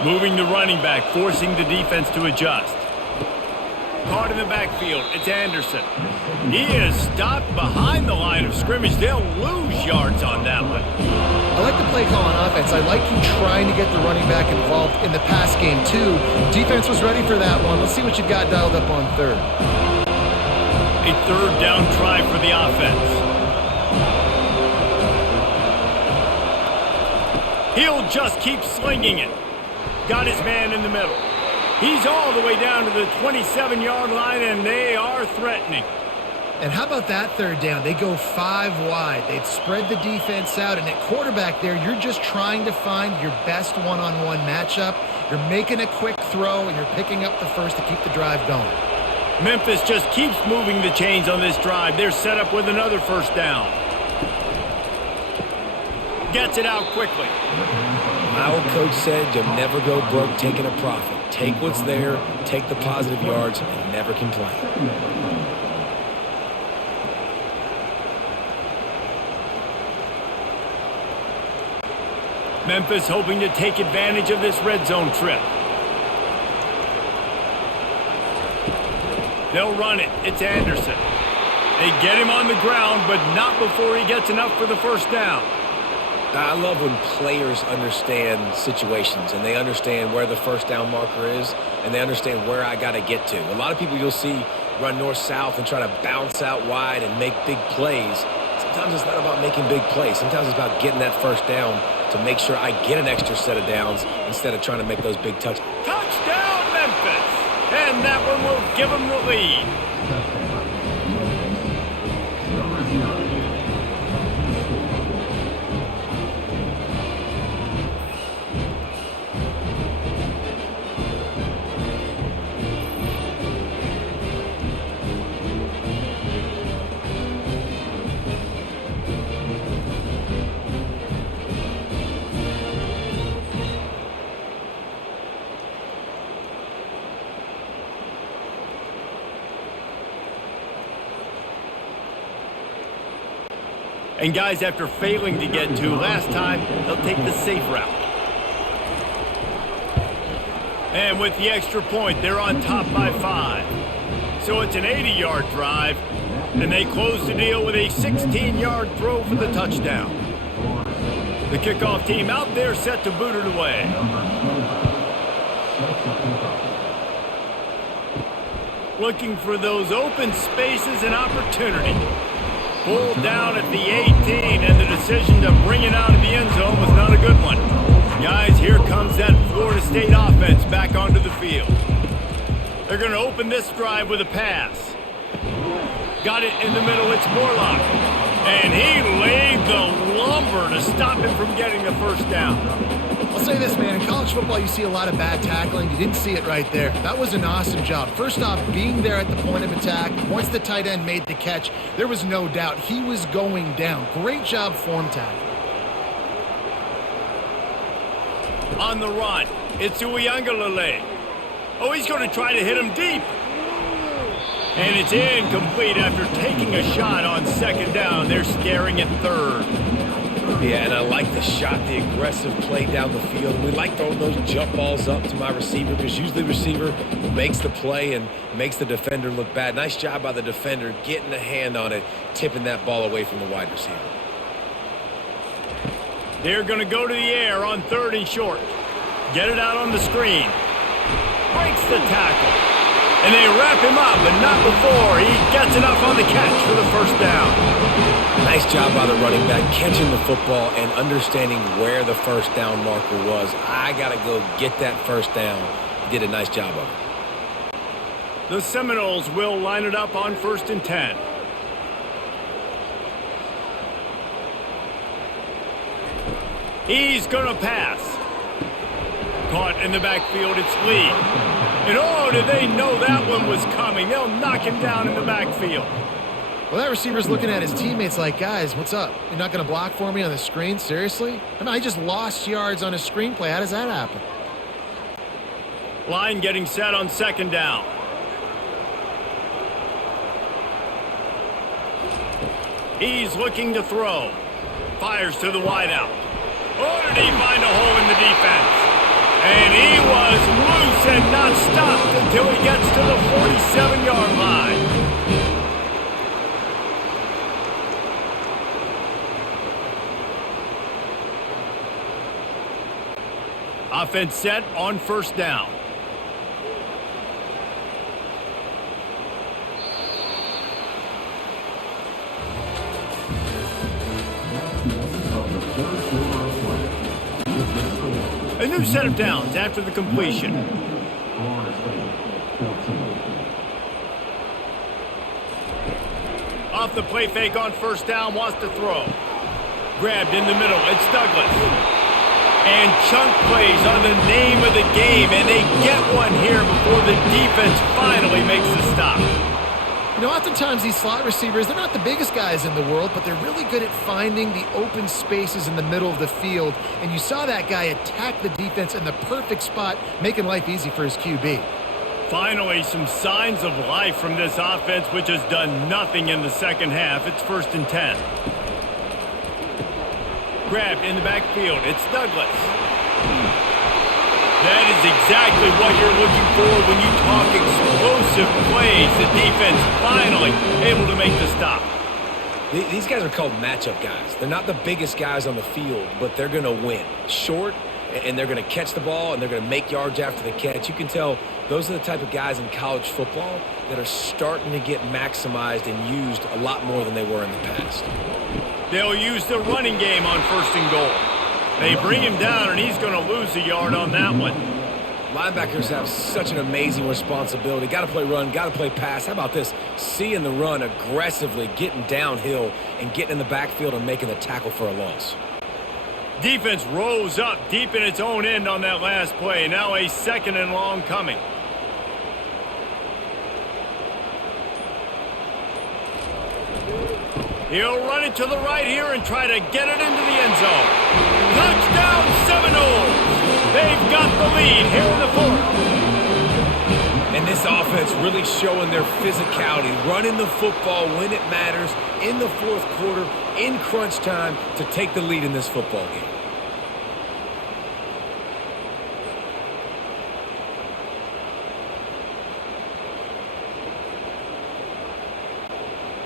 Moving the running back, forcing the defense to adjust. Caught in the backfield, it's Anderson. He is stopped behind the line of scrimmage. They'll lose yards on that one. I like the play call on offense. I like you trying to get the running back involved in the pass game, too. Defense was ready for that one. Let's see what you've got dialed up on third. A third down try for the offense. He'll just keep slinging it. Got his man in the middle. He's all the way down to the 27-yard line, and they are threatening. And how about that third down? They go 5 wide. They'd spread the defense out, and at quarterback there, you're just trying to find your best one-on-one matchup. You're making a quick throw, and you're picking up the first to keep the drive going. Memphis just keeps moving the chains on this drive. They're set up with another first down. Gets it out quickly. My old coach said you'll never go broke taking a profit. Take what's there, take the positive yards, and never complain. Memphis hoping to take advantage of this red zone trip. They'll run it. It's Anderson. They get him on the ground, but not before he gets enough for the first down. I love when players understand situations and they understand where the first down marker is and they understand where I got to get to. A lot of people you'll see run north-south and try to bounce out wide and make big plays. Sometimes it's not about making big plays. Sometimes it's about getting that first down to make sure I get an extra set of downs instead of trying to make those big touchdowns. Touchdown, Memphis! And that one will give them the lead. And guys, after failing to get to last time, they'll take the safe route. And with the extra point, they're on top by 5. So it's an 80-yard drive, and they close the deal with a 16-yard throw for the touchdown. The kickoff team out there set to boot it away. Looking for those open spaces and opportunity. Pulled down at the 18, and the decision to bring it out of the end zone was not a good one. Guys, here comes that Florida State offense back onto the field. They're going to open this drive with a pass. Got it in the middle, it's Morlock. And he laid the lumber to stop him from getting the first down. I'll say this, man. In college football, you see a lot of bad tackling. You didn't see it right there. That was an awesome job. First off, being there at the point of attack. Once the tight end made the catch, there was no doubt he was going down. Great job form tackling. On the run, it's Uiagalelei. Oh, he's going to try to hit him deep. And it's incomplete after taking a shot on second down. They're staring at third. Yeah, and I like the shot, the aggressive play down the field. We like throwing those jump balls up to my receiver because usually the receiver makes the play and makes the defender look bad. Nice job by the defender getting a hand on it, tipping that ball away from the wide receiver. They're going to go to the air on third and short. Get it out on the screen. Breaks the tackle. And they wrap him up, but not before he gets enough on the catch for the first down. Nice job by the running back catching the football and understanding where the first down marker was. I got to go get that first down. He did a nice job of it. The Seminoles will line it up on 1st and 10. He's going to pass. Caught in the backfield, it's Lee. And oh, did they know that one was coming? They'll knock him down in the backfield. Well, that receiver's looking at his teammates like, guys, what's up? You're not going to block for me on the screen? Seriously? I mean, I just lost yards on a screenplay. How does that happen? Line getting set on second down. He's looking to throw. Fires to the wideout. Oh, did he find a hole in the defense? And he was loose and not stopped until he gets to the 47-yard line. Offense set on first down. A new set of downs after the completion. Off the play fake on first down, wants to throw. Grabbed in the middle, it's Douglas. And chunk plays on the name of the game, and they get one here before the defense finally makes the stop. You know, oftentimes these slot receivers, they're not the biggest guys in the world, but they're really good at finding the open spaces in the middle of the field. And you saw that guy attack the defense in the perfect spot, making life easy for his QB. Finally, some signs of life from this offense, which has done nothing in the second half. It's 1st and 10. Grabbed in the backfield. It's Douglas. That is exactly what you're looking for when you talk explosive plays. The defense finally able to make the stop. These guys are called matchup guys. They're not the biggest guys on the field, but they're going to win. Short, and they're going to catch the ball, and they're going to make yards after the catch. You can tell those are the type of guys in college football that are starting to get maximized and used a lot more than they were in the past. They'll use the running game on 1st and goal. They bring him down, and he's going to lose a yard on that one. Linebackers have such an amazing responsibility. Got to play run, got to play pass. How about this? Seeing the run aggressively, getting downhill, and getting in the backfield and making the tackle for a loss. Defense rose up deep in its own end on that last play. Now a 2nd and long coming. He'll run it to the right here and try to get it into the end zone. Touchdown, Seminoles! They've got the lead here in the 4th. And this offense really showing their physicality, running the football when it matters, in the 4th quarter, in crunch time, to take the lead in this football game.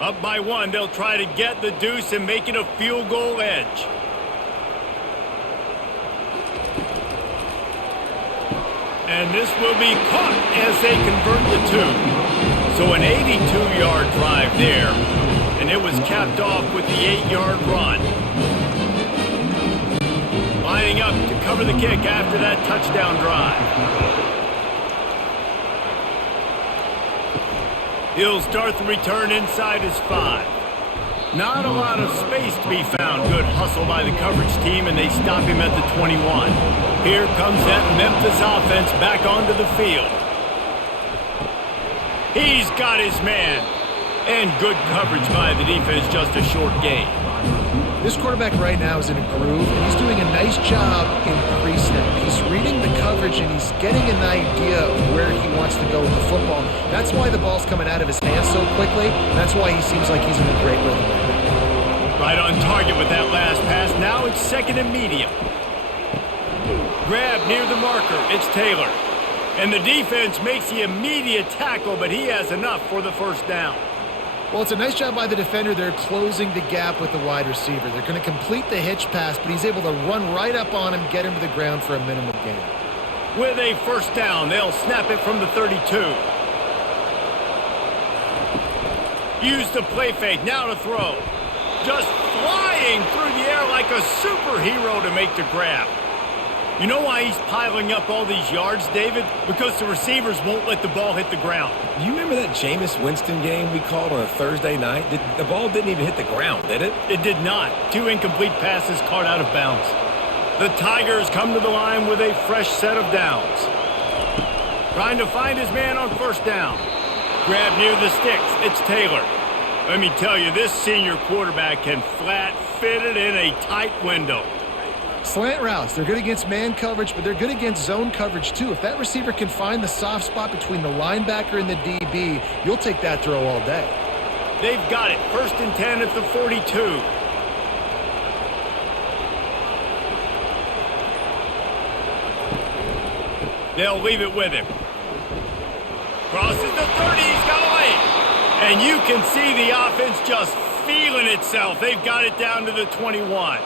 Up by 1, they'll try to get the deuce and make it a field goal edge. And this will be caught as they convert the 2. So an 82-yard drive there. And it was capped off with the 8-yard run. Lining up to cover the kick after that touchdown drive. He'll start the return inside his 5. Not a lot of space to be found. Good hustle by the coverage team, and they stop him at the 21. Here comes that Memphis offense back onto the field. He's got his man. And good coverage by the defense, just a short gain. This quarterback right now is in a groove, and he's doing a nice job in pre-snap. He's reading the coverage, and he's getting an idea of where he wants to go with the football. That's why the ball's coming out of his hands so quickly. That's why he seems like he's in a great rhythm right now. Right on target with that last pass. Now it's second and medium. Grab near the marker. It's Taylor. And the defense makes the immediate tackle, but he has enough for the first down. Well, it's a nice job by the defender. They're closing the gap with the wide receiver. They're going to complete the hitch pass, but he's able to run right up on him, get him to the ground for a minimum gain. With a first down, they'll snap it from the 32. Use the play fake, now to throw. Just flying through the air like a superhero to make the grab. You know why he's piling up all these yards, David? Because the receivers won't let the ball hit the ground. You remember that Jameis Winston game we called on a Thursday night? The ball didn't even hit the ground, did it? It did not. 2 incomplete passes caught out of bounds. The Tigers come to the line with a fresh set of downs. Trying to find his man on first down. Grab near the sticks. It's Taylor. Let me tell you, this senior quarterback can flat fit it in a tight window. Slant routes, they're good against man coverage, but they're good against zone coverage too. If that receiver can find the soft spot between the linebacker and the DB, you'll take that throw all day. They've got it. First and 10 at the 42. They'll leave it with him. Crosses the 30. He's got away. And you can see the offense just feeling itself. They've got it down to the 21.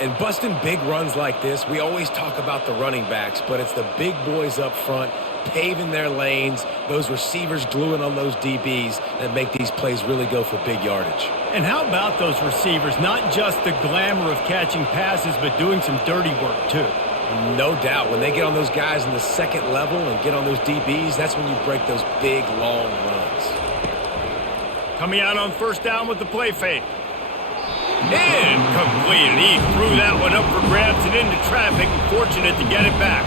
And busting big runs like this, we always talk about the running backs, but it's the big boys up front paving their lanes, those receivers gluing on those DBs that make these plays really go for big yardage. And how about those receivers? Not just the glamour of catching passes, but doing some dirty work too. No doubt. When they get on those guys in the second level and get on those DBs, that's when you break those big, long runs. Coming out on first down with the play fake. Incomplete. He threw that one up for grabs and into traffic. Fortunate to get it back.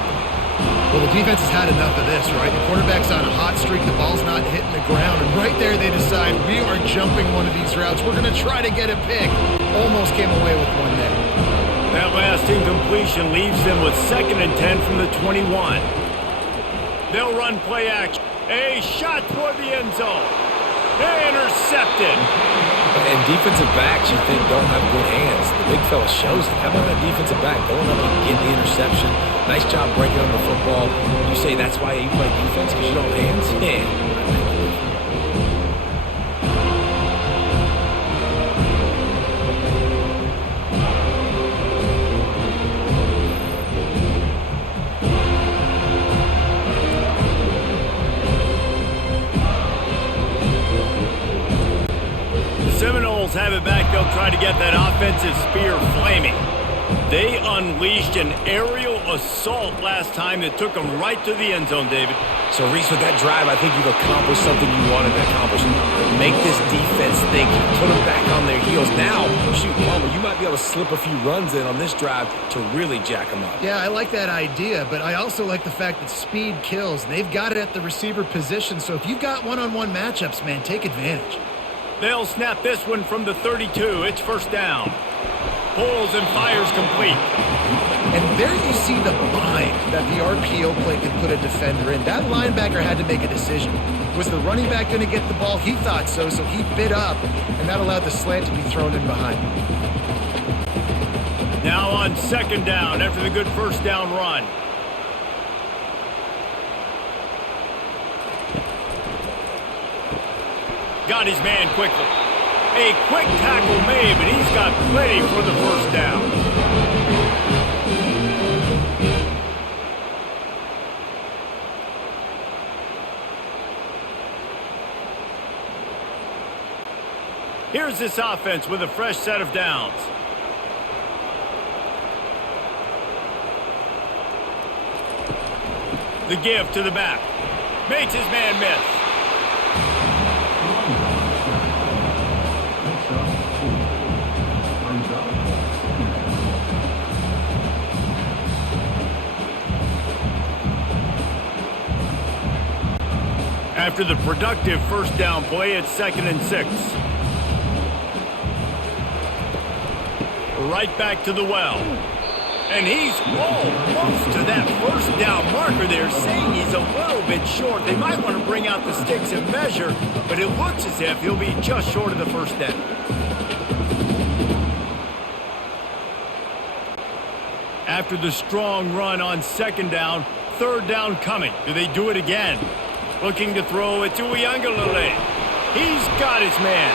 Well, the defense has had enough of this, right? The quarterback's on a hot streak. The ball's not hitting the ground. And right there they decide, we are jumping one of these routes. We're going to try to get a pick. Almost came away with one there. That last incompletion leaves them with second and 10 from the 21. They'll run play action. A shot toward the end zone. Intercepted. And defensive backs, you think, don't have good hands. The big fella shows it. How about that defensive back going up and getting the interception? Nice job breaking on the football. You say that's why you play defense, because you don't have hands? Yeah. Seminoles have it back. They'll try to get that offensive spear flaming. They unleashed an aerial assault last time that took them right to the end zone, David. So, Reese, with that drive, I think you've accomplished something you wanted to accomplish. Make this defense think. Put them back on their heels. Now, shoot, Palmer, you might be able to slip a few runs in on this drive to really jack them up. Yeah, I like that idea, but I also like the fact that speed kills. They've got it at the receiver position, so if you've got one-on-one matchups, man, take advantage. They'll snap this one from the 32. It's first down. Pulls and fires complete. And there you see the bind that the RPO play can put a defender in. That linebacker had to make a decision. Was the running back going to get the ball? He thought so, so he bit up, and that allowed the slant to be thrown in behind him. Now on second down after the good first down run. Got his man quickly. A quick tackle made, but he's got plenty for the first down. Here's this offense with a fresh set of downs. The give to the back. Makes his man miss. After the productive first down play, it's second and 6. right back to the well. And he's almost to that first down marker there, saying he's a little bit short. They might want to bring out the sticks and measure, but it looks as if he'll be just short of the first down. After the strong run on second down, third down coming. Do they do it again? Looking to throw it to Uiagalelei. He's got his man.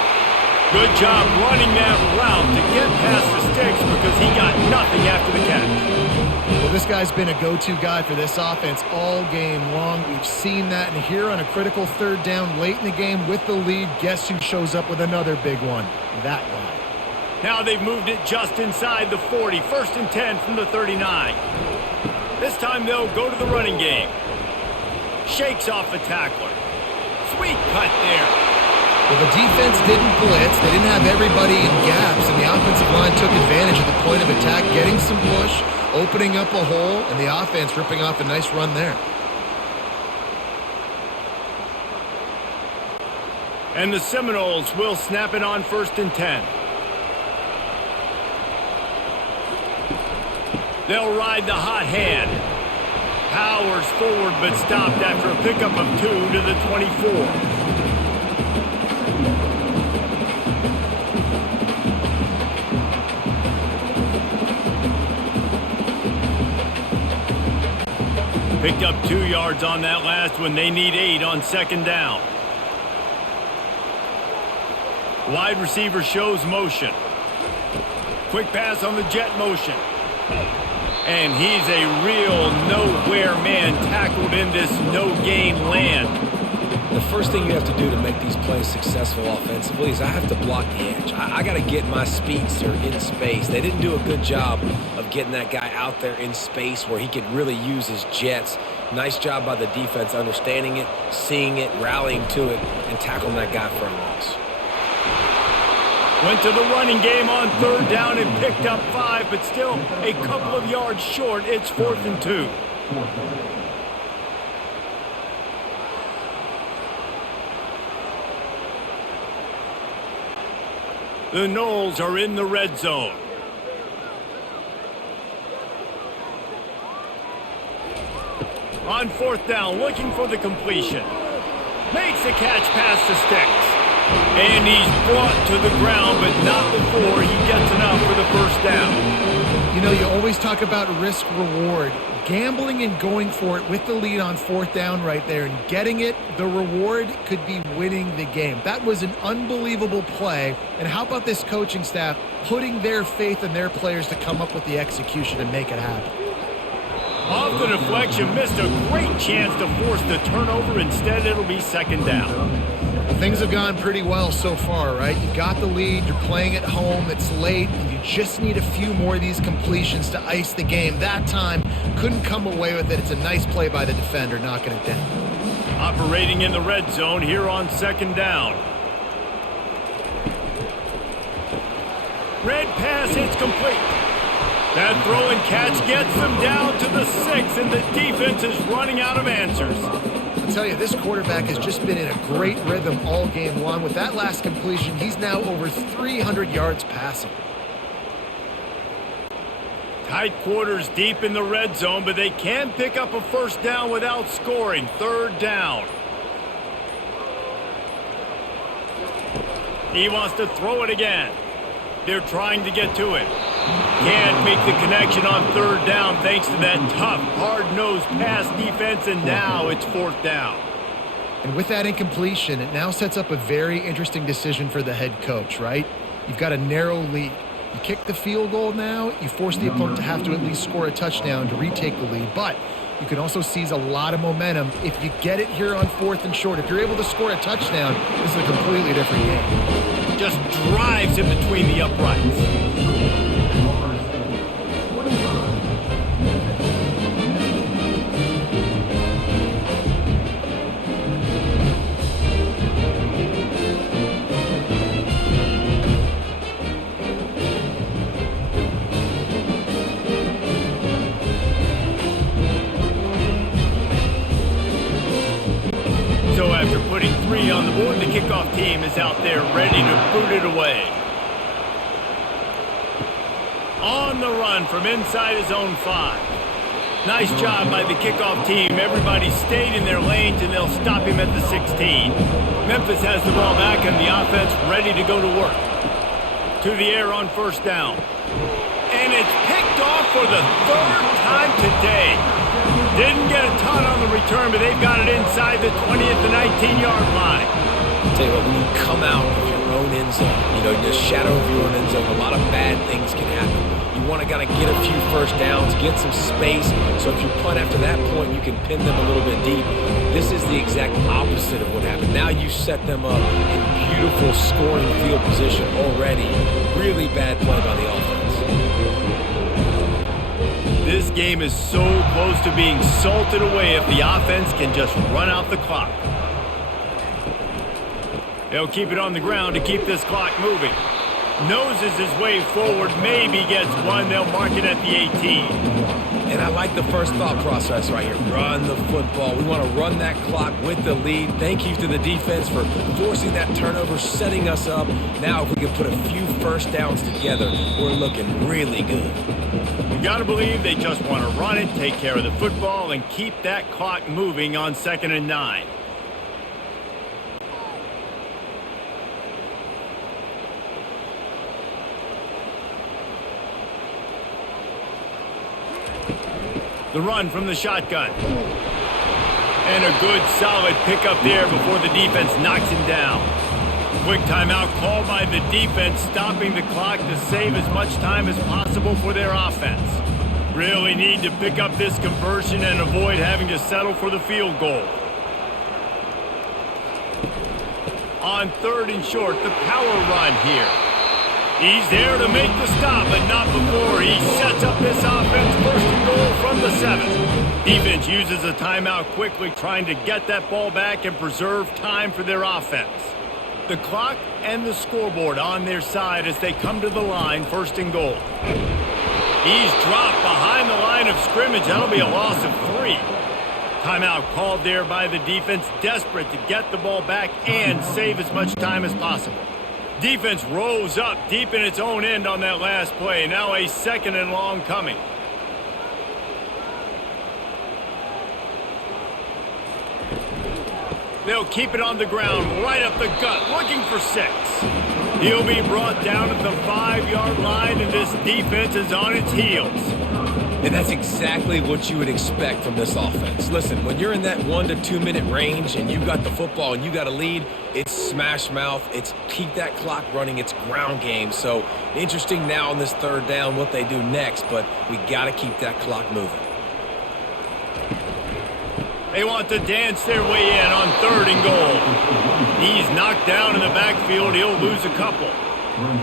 Good job running that route to get past the sticks because he got nothing after the catch. Well, this guy's been a go-to guy for this offense all game long. We've seen that, and here on a critical third down late in the game with the lead, guess who shows up with another big one? That guy. Now they've moved it just inside the 40. First and 10 from the 39. This time they'll go to the running game. Shakes off the tackler. Sweet cut there. Well, the defense didn't blitz. They didn't have everybody in gaps, and the offensive line took advantage at the point of attack, getting some push, opening up a hole, and the offense ripping off a nice run there. And the Seminoles will snap it on first and 10. They'll ride the hot hand. Powers forward, but stopped after a pickup of 2 to the 24. Picked up 2 yards on that last one. They need 8 on second down. Wide receiver shows motion. Quick pass on the jet motion. And he's a real nowhere man tackled in this no-gain land. The first thing you have to do to make these plays successful offensively is I have to block the edge. I got to get my speedster in space. They didn't do a good job of getting that guy out there in space where he could really use his jets. Nice job by the defense understanding it, seeing it, rallying to it, and tackling that guy for a loss. Went to the running game on third down and picked up 5, but still a couple of yards short. It's 4th and 2. The Noles are in the red zone. On 4th down, looking for the completion. Makes a catch past the sticks. And he's brought to the ground, but not before he gets enough for the first down. You know, you always talk about risk-reward. Gambling and going for it with the lead on 4th down right there and getting it, the reward could be winning the game. That was an unbelievable play. And how about this coaching staff putting their faith in their players to come up with the execution and make it happen? Off the deflection, missed a great chance to force the turnover. Instead, it'll be second down. Things have gone pretty well so far, right? You got the lead, you're playing at home, it's late, and you just need a few more of these completions to ice the game. That time, couldn't come away with it. It's a nice play by the defender, knocking it down. Operating in the red zone here on second down. Red pass hits complete. That throw and catch gets them down to the 6, and the defense is running out of answers. I'll tell you, this quarterback has just been in a great rhythm all game long. With that last completion, he's now over 300 yards passing. Tight quarters deep in the red zone, but they can pick up a first down without scoring. Third down. He wants to throw it again. They're trying to get to it. Can't make the connection on third down thanks to that tough, hard-nosed pass defense, and now it's 4th down. And with that incompletion, it now sets up a very interesting decision for the head coach, right? You've got a narrow lead. You kick the field goal now, you force the opponent to have to at least score a touchdown to retake the lead, but you can also seize a lot of momentum if you get it here on 4th and short. If you're able to score a touchdown, this is a completely different game. Just drives in between the uprights. So after putting 3 on the board, the kickoff team is out there ready to boot it away. on the run from inside his own 5. Nice job by the kickoff team. Everybody stayed in their lanes, and they'll stop him at the 16. Memphis has the ball back, and the offense ready to go to work. To the air on first down. And it's picked off for the 3rd time today. Didn't get a ton on the return, but they've got it inside the 20 at the 19-yard line. Tell you what, when you come out of your own end zone, the shadow of your own end zone, a lot of bad things can happen. You want to get a few first downs, get some space, so if you punt after that point, you can pin them a little bit deep. This is the exact opposite of what happened. Now you set them up in beautiful scoring field position already. Really bad play by the offense. This game is so close to being salted away if the offense can just run out the clock. They'll keep it on the ground to keep this clock moving. Noses his way forward, maybe gets one. They'll mark it at the 18. And I like the first thought process right here. Run the football. We want to run that clock with the lead. Thank you to the defense for forcing that turnover, setting us up. Now if we can put a few first downs together, we're looking really good. You got to believe they just want to run it, take care of the football, and keep that clock moving on 2nd and 9. The run from the shotgun. And a good solid pickup there before the defense knocks him down. Quick timeout called by the defense, stopping the clock to save as much time as possible for their offense. Really need to pick up this conversion and avoid having to settle for the field goal. On 3rd and short, the power run here. He's there to make the stop, but not before he sets up this offense. 1st and goal from the 7. Defense uses a timeout quickly, trying to get that ball back and preserve time for their offense. The clock and the scoreboard on their side as they come to the line, 1st and goal. He's dropped behind the line of scrimmage. That'll be a loss of 3. Timeout called there by the defense, desperate to get the ball back and save as much time as possible. Defense rose up deep in its own end on that last play. Now a 2nd and long coming. They'll keep it on the ground, right up the gut, looking for 6. He'll be brought down at the 5-yard line, and this defense is on its heels. And that's exactly what you would expect from this offense. Listen, when you're in that 1 to 2 minute range and you got the football and you got a lead, it's smash mouth, it's keep that clock running, it's ground game. So interesting now on this 3rd down what they do next, but we got to keep that clock moving. They want to dance their way in on 3rd and goal. He's knocked down in the backfield. He'll lose a couple.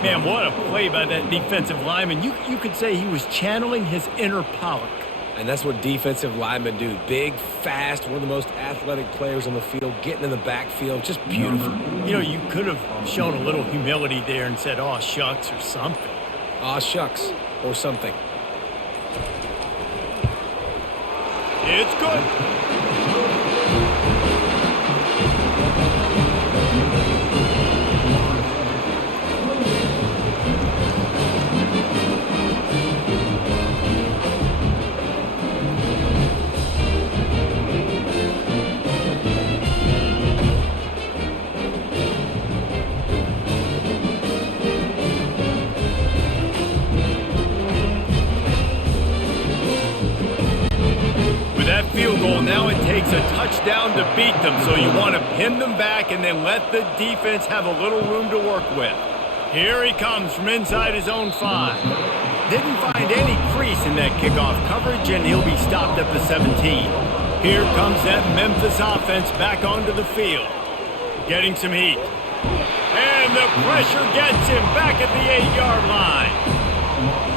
Man, what a play by that defensive lineman. You could say he was channeling his inner Pollock. And that's what defensive linemen do. Big, fast, one of the most athletic players on the field, getting in the backfield, just beautiful. You could have shown a little humility there and said, "Aw, shucks," or something. Aw, shucks, or something. It's good. Field goal. Now it takes a touchdown to beat them, so you want to pin them back and then let the defense have a little room to work with. Here he comes from inside his own 5. Didn't find any crease in that kickoff coverage, and he'll be stopped at the 17. Here comes that Memphis offense back onto the field, getting some heat. And the pressure gets him back at the 8-yard line.